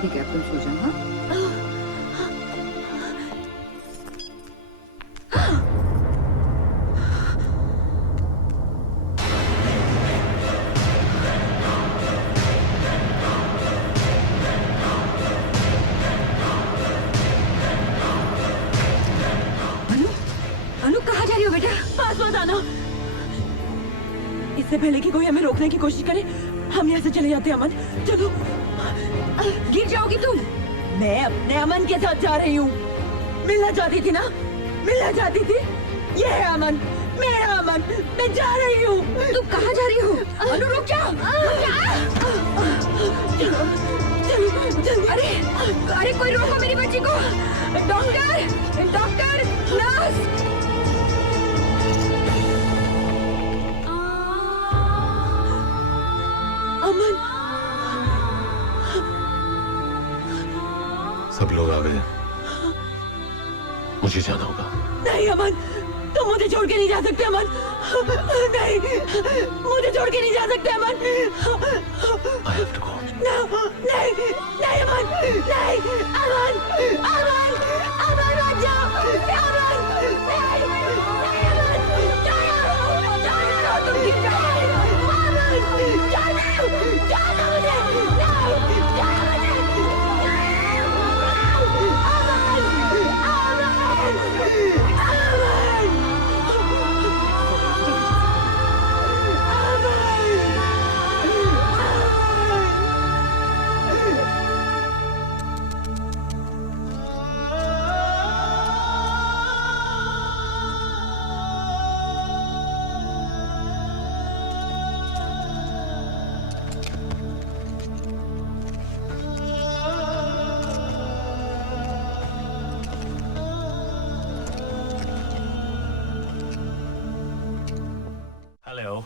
ठीक है, तुम सो जाओ। हाँ? अनु कहाँ जा रही हो बेटा? पास मत आना। इससे पहले कि कोई हमें रोकने की कोशिश करे, हम यहाँ से चले जाते हैं। अमन चलो। गिर जाओगी तुम। मैं अपने अमन के साथ जा रही हूँ। मिलना चाहती थी ना? मिलना चाहती थी? ये है अमन, मेरा अमन। मैं जा रही हूँ। तुम कहाँ जा रही हो? अनु रुक जा। चलो चलो जल्दी। अरे अरे कोई रोको मेरी बच्ची को। Doctor, doctor, nurse. अमन, सब लोग आ गए, मुझे जाना होगा। नहीं अमन, तुम मुझे छोड़ के नहीं जा सकते अमन। नहीं, मुझे छोड़ के नहीं जा सकते अमन। I have to go. नहीं, नहीं अमन, नहीं अमन, अमन, अमन मत जाओ। अमन, नहीं, नहीं अमन, जाओ, जाओ, तुम गिर जाओ। अमन, जाओ, जाओ मुझे, नहीं, जाओ मुझे। Hello.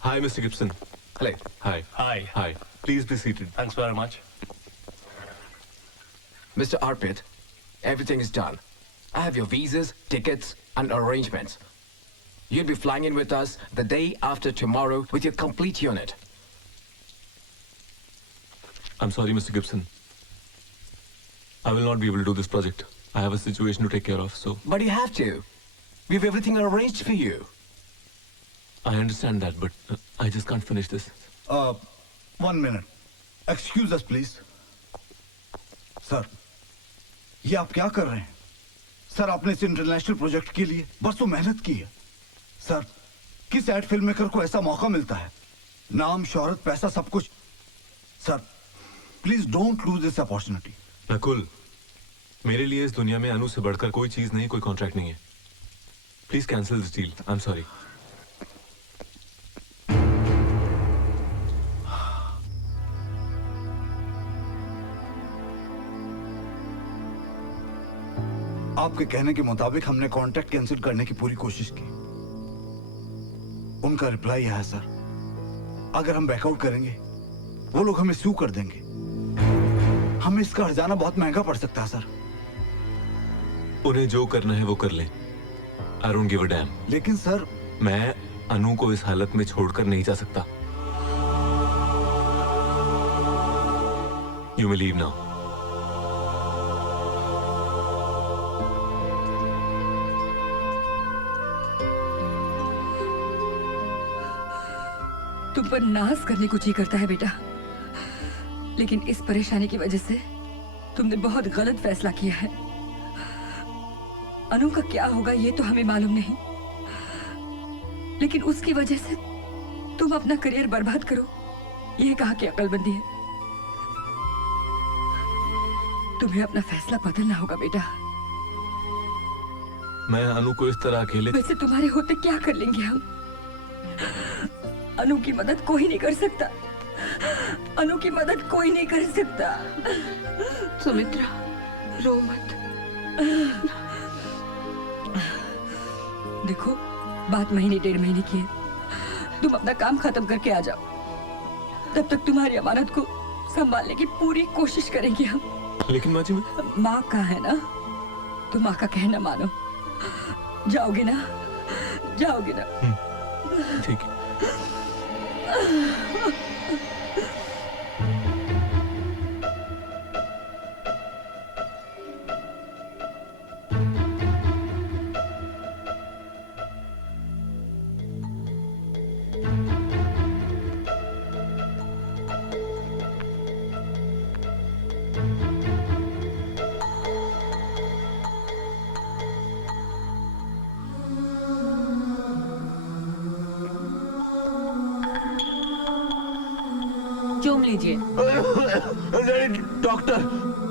Hi, Mr. Gibson. Hello. Hi. Hi. Hi. Please be seated. Thanks very much. Mr. Arpit, everything is done. I have your visas, tickets, and arrangements. You'll be flying in with us the day after tomorrow with your complete unit. I'm sorry, Mr. Gibson. I will not be able to do this project. I have a situation to take care of, so... But you have to. We have everything arranged for you. I understand that, but I just can't finish this. 1 minute. Excuse us, please. Sir, ये आप क्या कर रहे हैं? Sir, आपने इस international project के लिए बरसों मेहनत की है। सर, किस एड फिल्म मेकर को ऐसा मौका मिलता है? नाम, शोहरत, पैसा, सब कुछ। Sir, please don't lose this opportunity. Nakul, मेरे लिए इस दुनिया में अनु से बढ़कर कोई चीज नहीं, कोई कॉन्ट्रैक्ट नहीं है। Please cancel this deal. I am sorry. आपके कहने के मुताबिक हमने कॉन्ट्रैक्ट कैंसिल करने की पूरी कोशिश की। उनका रिप्लाई आया सर, अगर हम बैकआउट करेंगे वो लोग हमें सू कर देंगे। हमें इसका हर्जाना बहुत महंगा पड़ सकता है सर। उन्हें जो करना है वो कर ले। I don't give a dam. लेकिन सर, मैं अनु को इस हालत में छोड़कर नहीं जा सकता। You may leave now. तुम पर नाज करने को जी करता है बेटा, लेकिन इस परेशानी की वजह से तुमने बहुत गलत फैसला किया है। अनु का क्या होगा ये तो हमें मालूम नहीं, लेकिन उसकी वजह से तुम अपना करियर बर्बाद करो, ये कहा कि अकलमंदी है। तुम्हें अपना फैसला बदलना होगा बेटा। मैं अनु को इस तरह अकेले... वैसे तुम्हारे होते क्या कर लेंगे हम? अनु की मदद कोई नहीं कर सकता। अनु की मदद कोई नहीं कर सकता। सुमित्रा, रो मत। देखो, बात महीने 1.5 महीने की है। तुम अपना काम खत्म करके आ जाओ, तब तक तुम्हारी अमानत को संभालने की पूरी कोशिश करेंगे हम। लेकिन माँ जी, माँ का है ना, तुम माँ का कहना मानो। जाओगे ना? जाओगे ना? ठीक है। चूम लीजिए। डॉक्टर,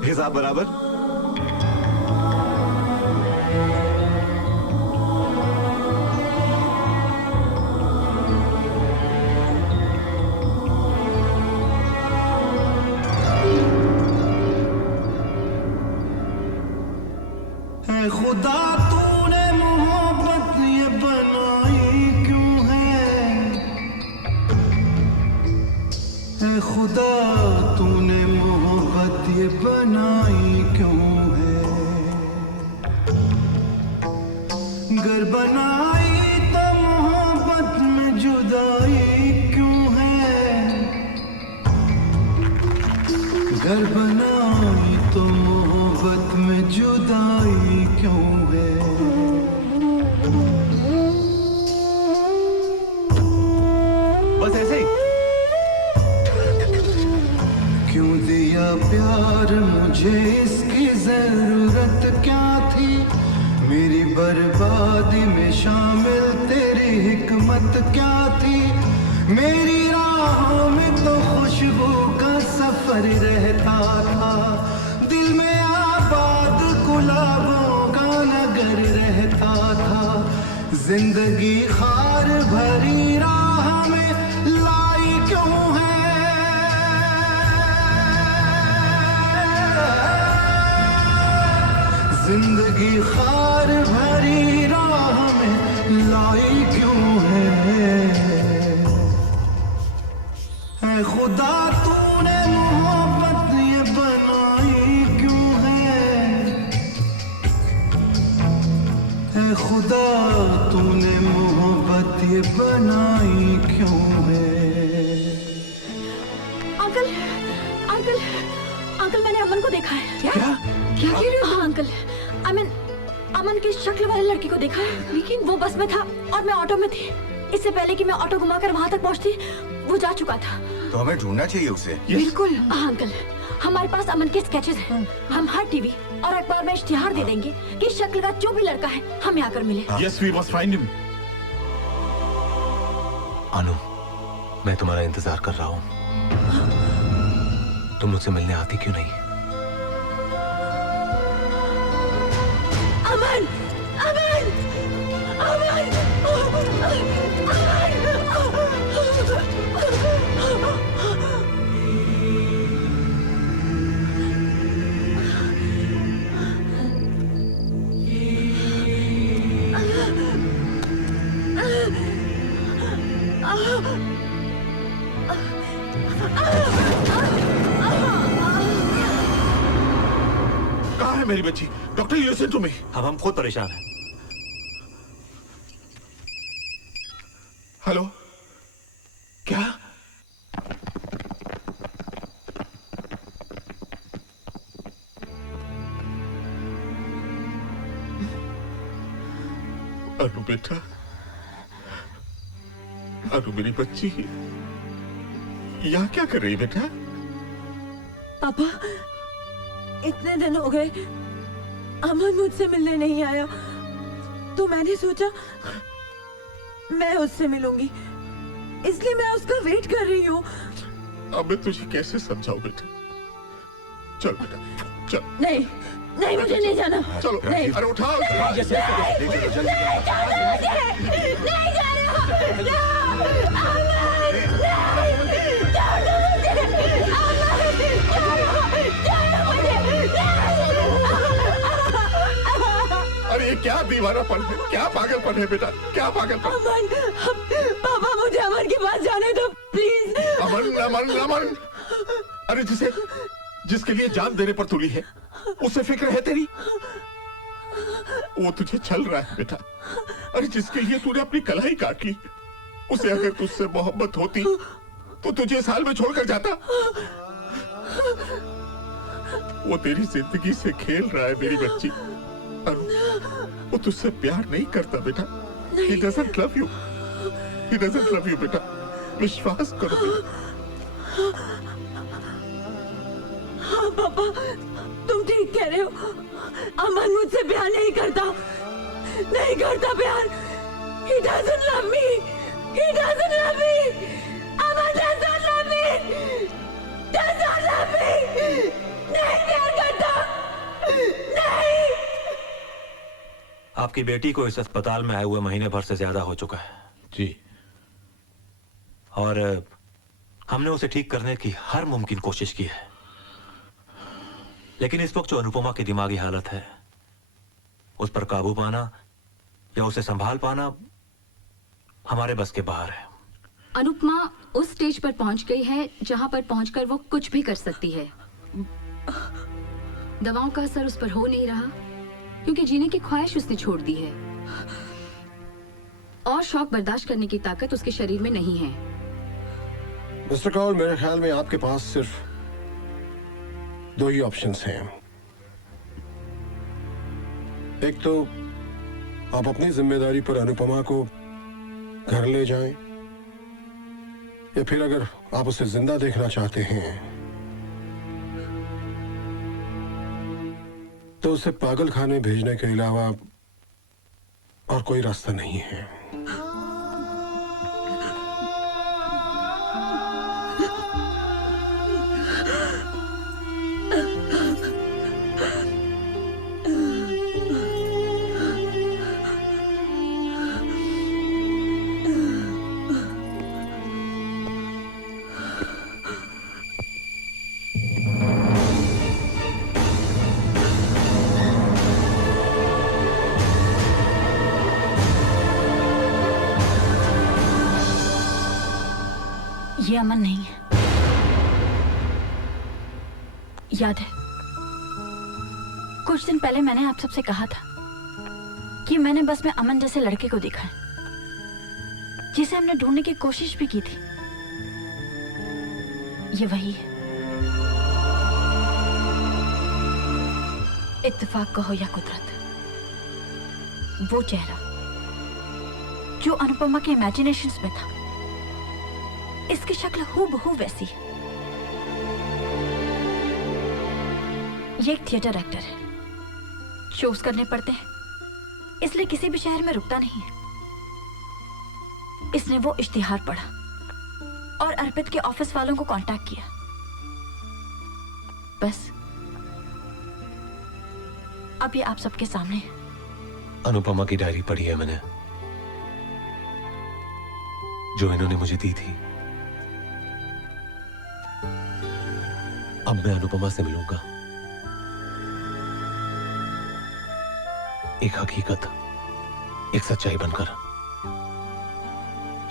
हिसाब बराबर? है खुदा, तूने मोहब्बत ये बनाई क्यों है? है खुदा, तूने मोहब्बत ये बनाई क्यों है? घर बनाई तो मोहब्बत में जुदाई क्यों है? घर बनाई तो मोहब्बत में जुदाई क्यों है? बस ऐसे ही। क्यों दिया प्यार मुझे, इसकी जरूरत क्या थी? मेरी बर्बादी में शामिल तेरी हिकमत क्या थी? मेरी राहों में तो खुशबू का सफर रहता था, दिल में आबाद गुलाबों का नगर रहता था। जिंदगी खार भरी राह में लाई क्यों है? जिंदगी खार भरी राह में लाई क्यों है? है खुदा, तूने मोहब्बत ये बनाई क्यों है? है खुदा, तूने मोहब्बत ये बनाई क्यों है? अंकल अंकल अंकल मैंने अमन को देखा है। क्या क्या कह रहे हो? हाँ अंकल, अमन की शक्ल वाले लड़के को देखा है, लेकिन वो बस में था और मैं ऑटो में थी। इससे पहले कि मैं ऑटो घुमाकर वहाँ तक पहुँचती वो जा चुका था। तो हमें ढूंढना चाहिए उसे। बिल्कुल। हाँ अंकल, हमारे पास अमन के स्केचेस हैं। हम हर टीवी और अखबार में इश्तिहार दे देंगे कि इस शक्ल का जो भी लड़का है हमें आकर मिले। Yes, we must find him. अनु, मैं तुम्हारा इंतजार कर रहा हूँ। तुम मुझसे मिलने आती क्यों नहीं? अमन अमन अमन कहाँ है मेरी बच्ची? Doctor, listen to me. हम खुद परेशान हैं। हेलो, क्या? अनु बेटा, अनु मेरी बच्ची, यहाँ क्या कर रही बेटा? पापा, इतने दिन हो गए अमन मुझसे मिलने नहीं आया, तो मैंने सोचा मैं उससे मिलूंगी, इसलिए मैं उसका वेट कर रही हूँ। अब मैं तुझे कैसे समझाऊं बेटा? चल बेटा, चल। नहीं नहीं, मुझे नहीं जाना। चलो, नहीं। अरे उठाओ। नहीं अरे ये क्या दीवानापन है, क्या पागलपन है बेटा, क्या पागलपन? अमन, पापा मुझे अमन के पास जाने दो प्लीज। अमन अमन अमन, अरे जिसके लिए जान देने पर तुली है उसे फिक्र है तेरी? वो तुझे छल रहा है बेटा। अरे जिसके लिए तूने अपनी कलाई काट ली, उसे अगर तुझसे मोहब्बत होती तो तुझे इस हाल में छोड़कर जाता। वो तेरी जिंदगी से खेल रहा है मेरी बच्ची। वो तुझसे प्यार नहीं करता बेटा। He doesn't love you. He doesn't love you बेटा। विश्वास करो बेटा। हाँ पापा, तुम ठीक कह रहे हो। अमन मुझसे प्यार नहीं करता प्यार। He doesn't love me. He doesn't love me. Aman doesn't love me. Doesn't love me. नहीं प्यार करता, नहीं। आपकी बेटी को इस अस्पताल में आए हुए महीने भर से ज्यादा हो चुका है जी, और हमने उसे ठीक करने की हर मुमकिन कोशिश की है, लेकिन इस वक्त जो अनुपमा की दिमागी हालत है, उस पर काबू पाना या उसे संभाल पाना हमारे बस के बाहर है। अनुपमा उस स्टेज पर पहुंच गई है जहां पर पहुंचकर वो कुछ भी कर सकती है। दवाओं का असर उस पर हो नहीं रहा क्योंकि जीने की ख्वाहिश उसने छोड़ दी है, और शौक बर्दाश्त करने की ताकत उसके शरीर में नहीं है। मिस्टर कौल, मेरे ख्याल में आपके पास सिर्फ दो ही ऑप्शंस हैं। एक तो आप अपनी जिम्मेदारी पर अनुपमा को घर ले जाएं, या फिर अगर आप उसे जिंदा देखना चाहते हैं तो उसे पागल खाने भेजने के अलावा और कोई रास्ता नहीं है। ये अमन नहीं है। याद है कुछ दिन पहले मैंने आप सबसे कहा था कि मैंने बस में अमन जैसे लड़के को देखा है। जिसे हमने ढूंढने की कोशिश भी की थी, ये वही है। इत्तेफाक कहो या कुदरत, वो चेहरा जो अनुपमा के इमेजिनेशंस में था, इसकी शक्ल हूबहू वैसी है। ये एक थिएटर एक्टर है, शोज करने पड़ते हैं, इसलिए किसी भी शहर में रुकता नहीं है। इसने वो इश्तिहार पढ़ा और अर्पित के ऑफिस वालों को कांटेक्ट किया। बस अब ये आप सबके सामने है। अनुपमा की डायरी पढ़ी है मैंने, जो इन्होंने मुझे दी थी। अब मैं अनुपमा से मिलूंगा, एक हकीकत, एक सच्चाई बनकर।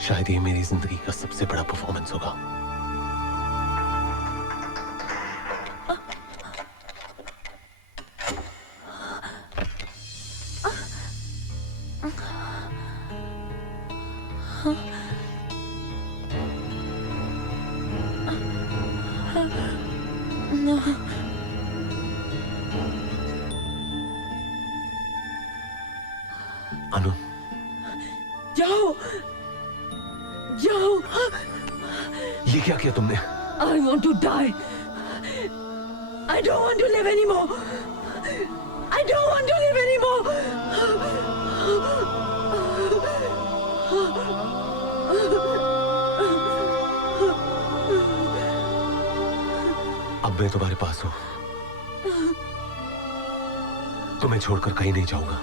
शायद ये मेरी जिंदगी का सबसे बड़ा परफॉर्मेंस होगा। अनु, जाओ जाओ। ये क्या किया तुमने? I want to die. I don't want to live anymore. I don't want to live anymore. अब मैं तुम्हारे पास हूं, तुम्हें छोड़कर कहीं नहीं जाऊंगा,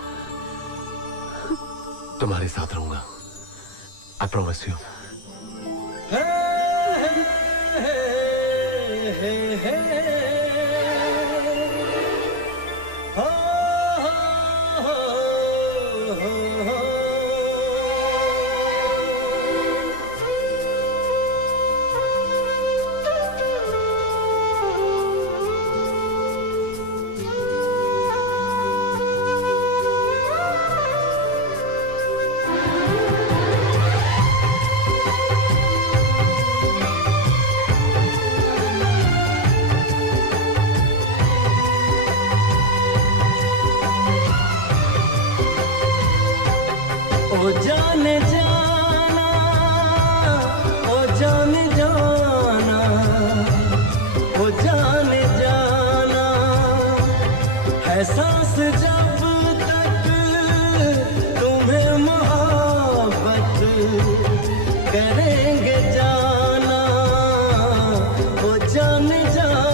तुम्हारे साथ रहूंगा। I promise you. ओ जाने जाना, ओ जाने जाना, ओ जाने जाना, है सांस जब तक तुम्हें मोहब्बत करेंगे जाना, ओ जाने जाना।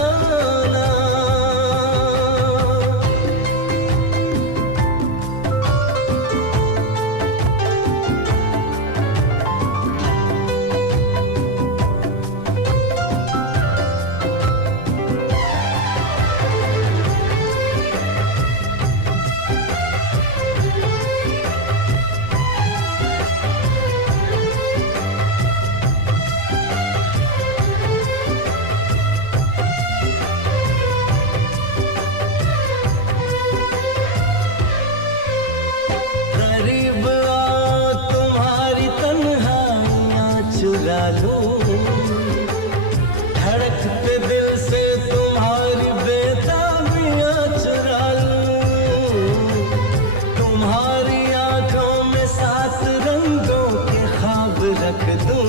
करीब आओ तुम्हारी तन्हाइयाँ चुरा लूं, धड़कते दिल से तुम्हारी बेताबियाँ चुरा लूं, तुम्हारी आंखों में 7 रंगों के ख्वाब रख दूं,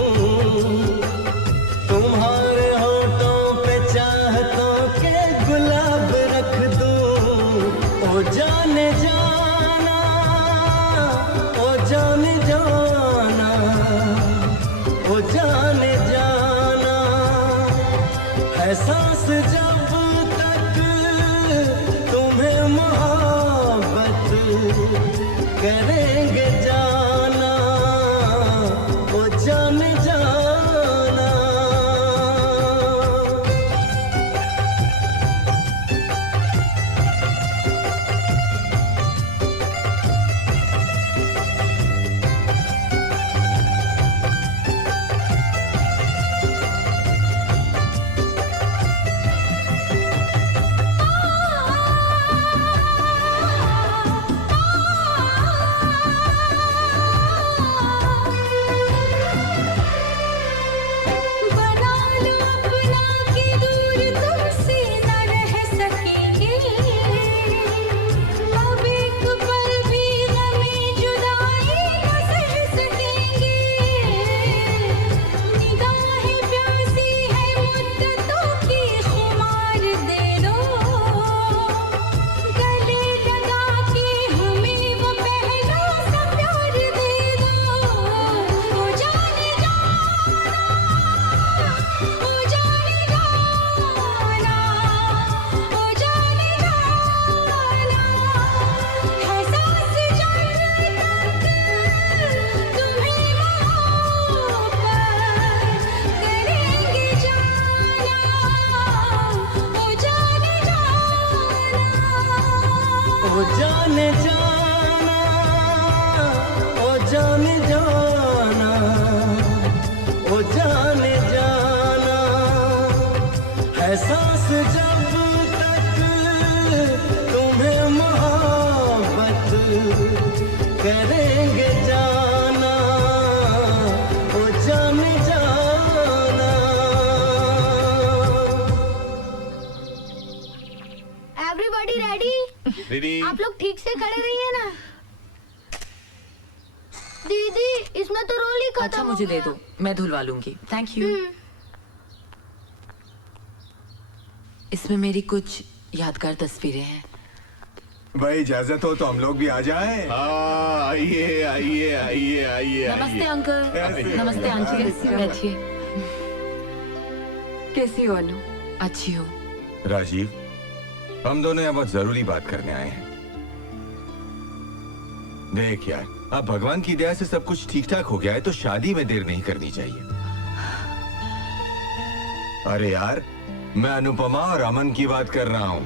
तुम्हारे होठों पे चाहतों के गुलाब रख दूं। ओ जाने जाना, ओ जाने जाना, ओ जाने जाना, है सांस जब तक तुम्हें मोहब्बत करेंगे जाना, ओ जाने जाना। जाने जाना, ओ जाने जाना, ओ जाने जाना, है सांस जब तक तुम्हें मोहब्बत करेंगे जाना, ओ जाने जाना। Everybody ready? रेडी। आप लोग ठीक से खड़े रहिए ना। दीदी इसमें तो रोल ही खत्म अच्छा हो मुझे दे गया। दो, मैं धुलवा लूंगी। Thank you. इसमें मेरी कुछ यादगार तस्वीरें हैं। भाई इजाजत हो तो हम लोग भी आ जाए। आइए आइए आइए आइए। नमस्ते अंकल। नमस्ते आंटी। बैठिए। कैसी हो अनु? अच्छी हो। राजीव, हम दोनों यहाँ बहुत जरूरी बात करने आए हैं। देख यार, अब भगवान की दया से सब कुछ ठीक ठाक हो गया है तो शादी में देर नहीं करनी चाहिए। अरे यार, मैं अनुपमा और अमन की बात कर रहा हूँ।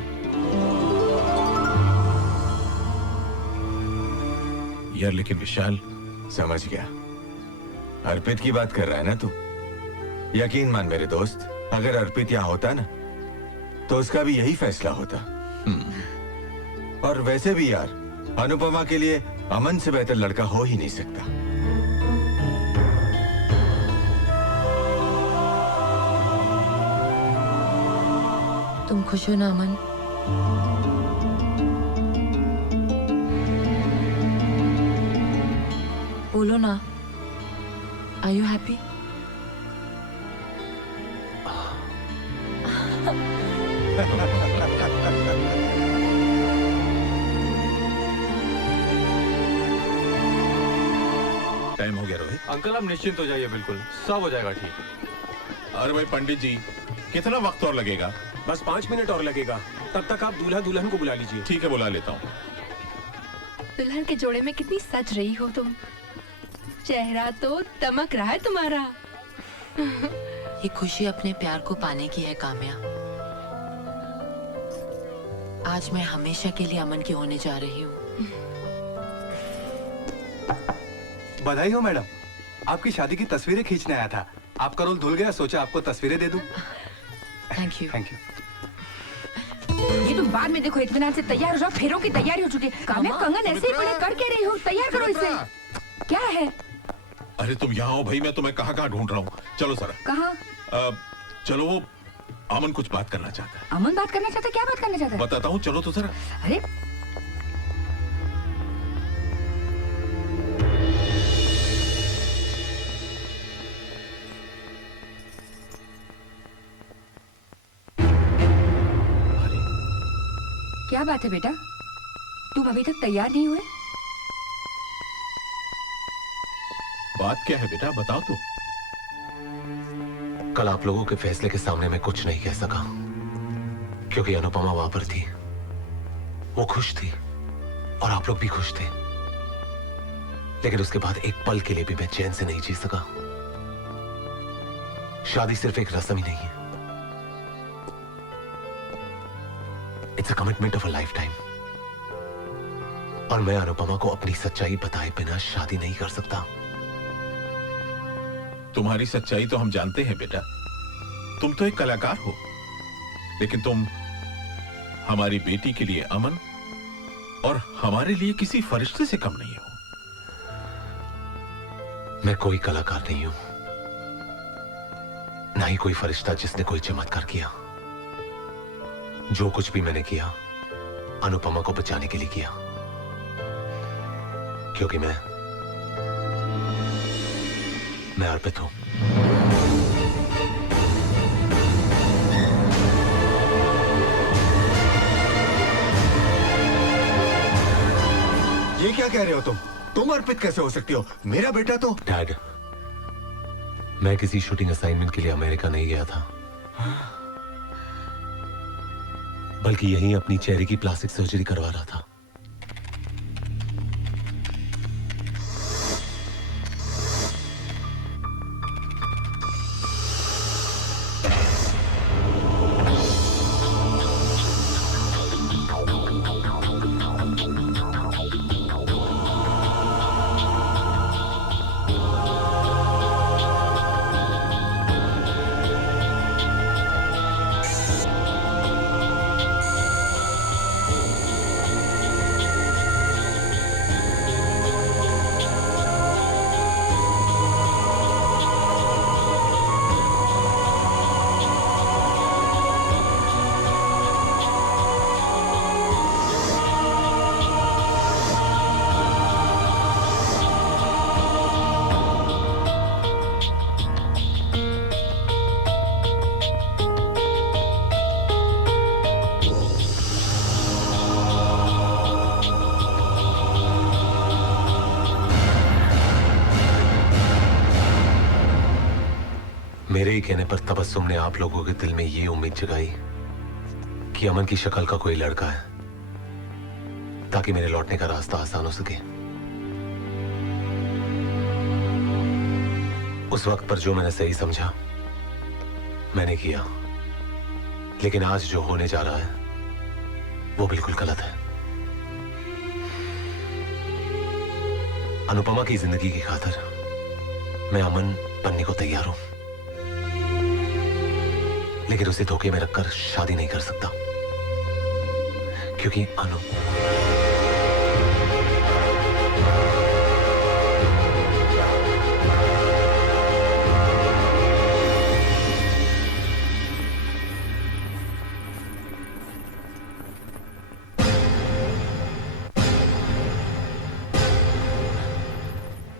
यार लेकिन विशाल। समझ गया, अर्पित की बात कर रहा है ना तू? यकीन मान मेरे दोस्त, अगर अर्पित यहाँ होता ना तो उसका भी यही फैसला होता। और वैसे भी यार, अनुपमा के लिए अमन से बेहतर लड़का हो ही नहीं सकता। तुम खुश हो ना अमन? बोलो ना, आर यू हैप्पी? टाइम हो गया रोहित। अंकल आप निश्चिंत हो जाइए, बिल्कुल सब हो जाएगा ठीक। अरे भाई पंडित जी, कितना वक्त और लगेगा? बस 5 मिनट और लगेगा। तब तक आप दूल्हा दुल्हन को बुला लीजिए। ठीक है, बुला लेता हूँ। दुल्हन के जोड़े में कितनी सज रही हो तुम। चेहरा तो दमक रहा है तुम्हारा। ये खुशी अपने प्यार को पाने की है काम्या। आज मैं हमेशा के लिए अमन की होने जा रही हूँ। बधाई हो मैडम, आपकी शादी की तस्वीरें खींचने आया था। आपका रोल धुल गया, सोचा आपको तस्वीरें दे दूं। Thank you. Thank you. ये तुम बाद में देखो, इत्मीनान से तैयार हो जाओ, फेरों की तैयारी हो चुकी है। काम्या कंगन ऐसे ही पड़े कर क्या रही हो? तैयार करो इसे। क्या है? अरे तुम यहाँ हो भाई, मैं तुम्हें कहाँ कहाँ ढूंढ रहा हूँ। चलो सर। कहाँ? चलो, वो अमन कुछ बात करना चाहता है। अमन बात करना चाहता है? क्या बात करना चाहता है? बताता हूँ, चलो तो सर। अरे क्या बात है बेटा, तुम अभी तक तैयार नहीं हुए? बात क्या है बेटा, बताओ तो। कल आप लोगों के फैसले के सामने मैं कुछ नहीं कह सका क्योंकि अनुपमा वहां पर थी। वो खुश थी और आप लोग भी खुश थे, लेकिन उसके बाद एक पल के लिए भी मैं चैन से नहीं जी सका। शादी सिर्फ एक रस्म ही नहीं है, it's a commitment of a life time. और मैं अनुपमा को अपनी सच्चाई बताए बिना शादी नहीं कर सकता। तुम्हारी सच्चाई तो हम जानते हैं बेटा, तुम तो एक कलाकार हो, लेकिन तुम हमारी बेटी के लिए अमन और हमारे लिए किसी फरिश्ते से कम नहीं हो। मैं कोई कलाकार नहीं हूं, ना ही कोई फरिश्ता जिसने कोई चमत्कार किया। जो कुछ भी मैंने किया अनुपमा को बचाने के लिए किया, क्योंकि मैं अर्पित हूं। ये क्या कह रहे हो तुम अर्पित कैसे हो सकती हो? मेरा बेटा तो। डैड, मैं किसी शूटिंग असाइनमेंट के लिए अमेरिका नहीं गया था, बल्कि यहीं अपनी चेहरे की प्लास्टिक सर्जरी करवा रहा था। मेरे ही कहने पर तबस्सुम ने आप लोगों के दिल में ये उम्मीद जगाई कि अमन की शक्ल का कोई लड़का है, ताकि मेरे लौटने का रास्ता आसान हो सके। उस वक्त पर जो मैंने सही समझा मैंने किया, लेकिन आज जो होने जा रहा है वो बिल्कुल गलत है। अनुपमा की जिंदगी की खातिर मैं अमन बनने को तैयार हूं, लेकिन उसे धोखे में रखकर शादी नहीं कर सकता, क्योंकि अनु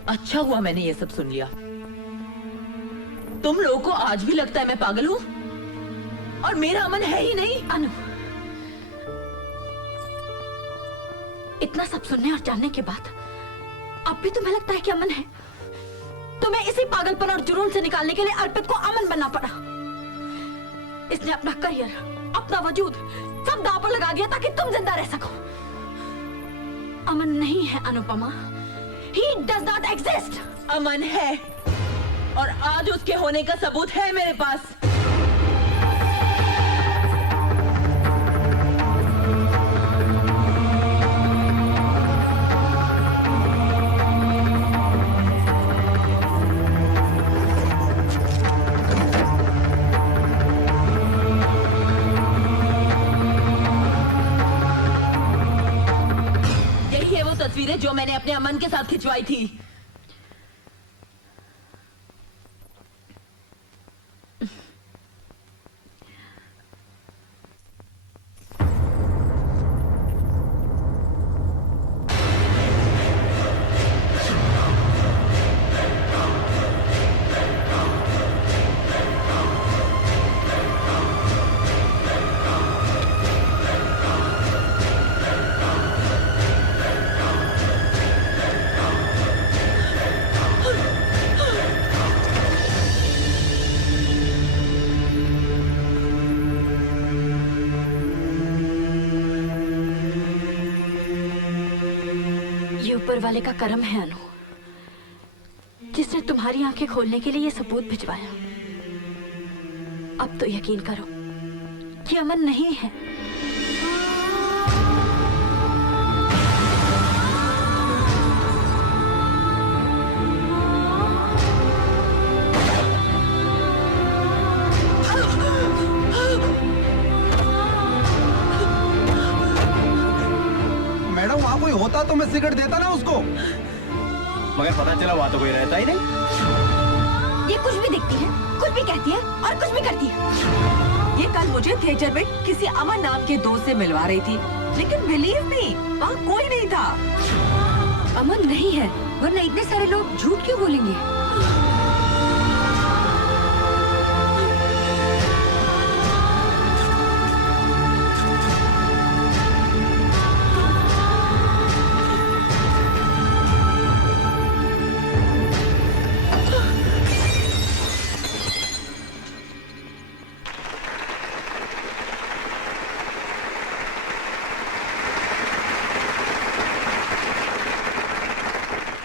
अच्छा हुआ मैंने ये सब सुन लिया। तुम लोगों को आज भी लगता है मैं पागल हूं और मेरा अमन है ही नहीं। अनु, इतना सब सुनने और जानने के बाद अब भी तुम्हें लगता है कि अमन है? तुम्हें इसी पागलपन और जुनून से निकालने के लिए अर्पित को अमन बनना पड़ा। इसने अपना करियर, अपना वजूद सब दांव पर लगा दिया ताकि तुम जिंदा रह सको। अमन नहीं है Anupama, He does not exist. अमन है और आज उसके होने का सबूत है मेरे पास। यही है वो तस्वीरें जो मैंने अपने अमन के साथ खिंचवाई थी। ऊपर वाले का करम है अनु, जिसने तुम्हारी आंखें खोलने के लिए ये सबूत भिजवाया। अब तो यकीन करो कि अमन नहीं है। मैडम वहाँ कोई होता तो मैं सिगरेट देता ना उसको, मगर पता चला वहाँ तो कोई रहता ही नहीं। ये कुछ भी दिखती है, कुछ भी कहती है और कुछ भी करती है। ये कल मुझे थिएटर में किसी अमन नाम के दोस्त से मिलवा रही थी, लेकिन बिलीव मी वहाँ कोई नहीं था। अमन नहीं है, वरना इतने सारे लोग झूठ क्यों बोलेंगे?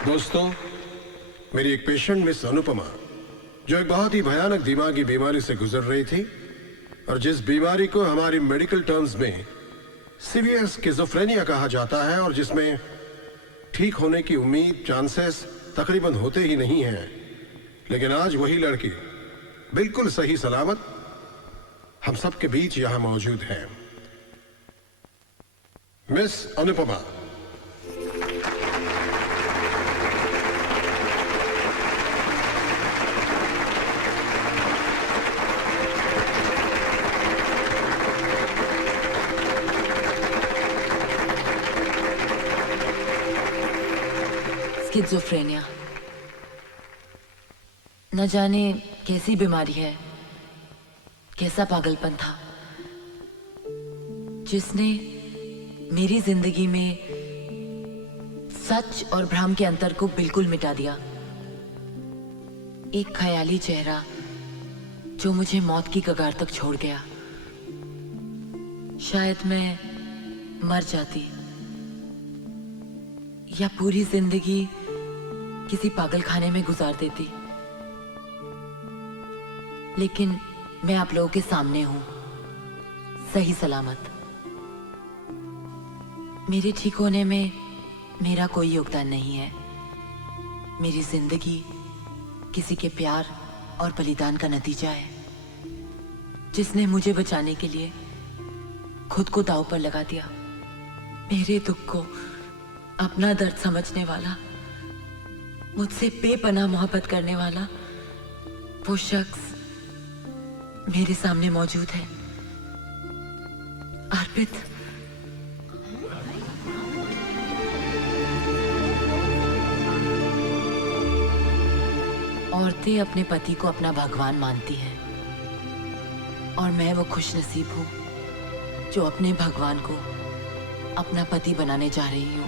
दोस्तों, मेरी एक पेशेंट मिस अनुपमा, जो एक बहुत ही भयानक दिमागी बीमारी से गुजर रही थी और जिस बीमारी को हमारी मेडिकल टर्म्स में सीवियर स्किज़ोफ्रेनिया कहा जाता है और जिसमें ठीक होने की उम्मीद, चांसेस तकरीबन होते ही नहीं हैं, लेकिन आज वही लड़की बिल्कुल सही सलामत हम सबके बीच यहां मौजूद है। मिस अनुपमा। स्किज़ोफ्रेनिया न जाने कैसी बीमारी है, कैसा पागलपन था जिसने मेरी जिंदगी में सच और भ्रम के अंतर को बिल्कुल मिटा दिया। एक ख्याली चेहरा जो मुझे मौत की कगार तक छोड़ गया। शायद मैं मर जाती या पूरी जिंदगी किसी पागल खाने में गुजार देती, लेकिन मैं आप लोगों के सामने हूं, सही सलामत। मेरे ठीक होने में मेरा कोई योगदान नहीं है। मेरी जिंदगी किसी के प्यार और बलिदान का नतीजा है, जिसने मुझे बचाने के लिए खुद को दांव पर लगा दिया। मेरे दुख को अपना दर्द समझने वाला, मुझसे बेपनाह मोहब्बत करने वाला वो शख्स मेरे सामने मौजूद है। अर्पित। औरतें अपने पति को अपना भगवान मानती हैं, और मैं वो खुशनसीब हूं जो अपने भगवान को अपना पति बनाने जा रही हूं।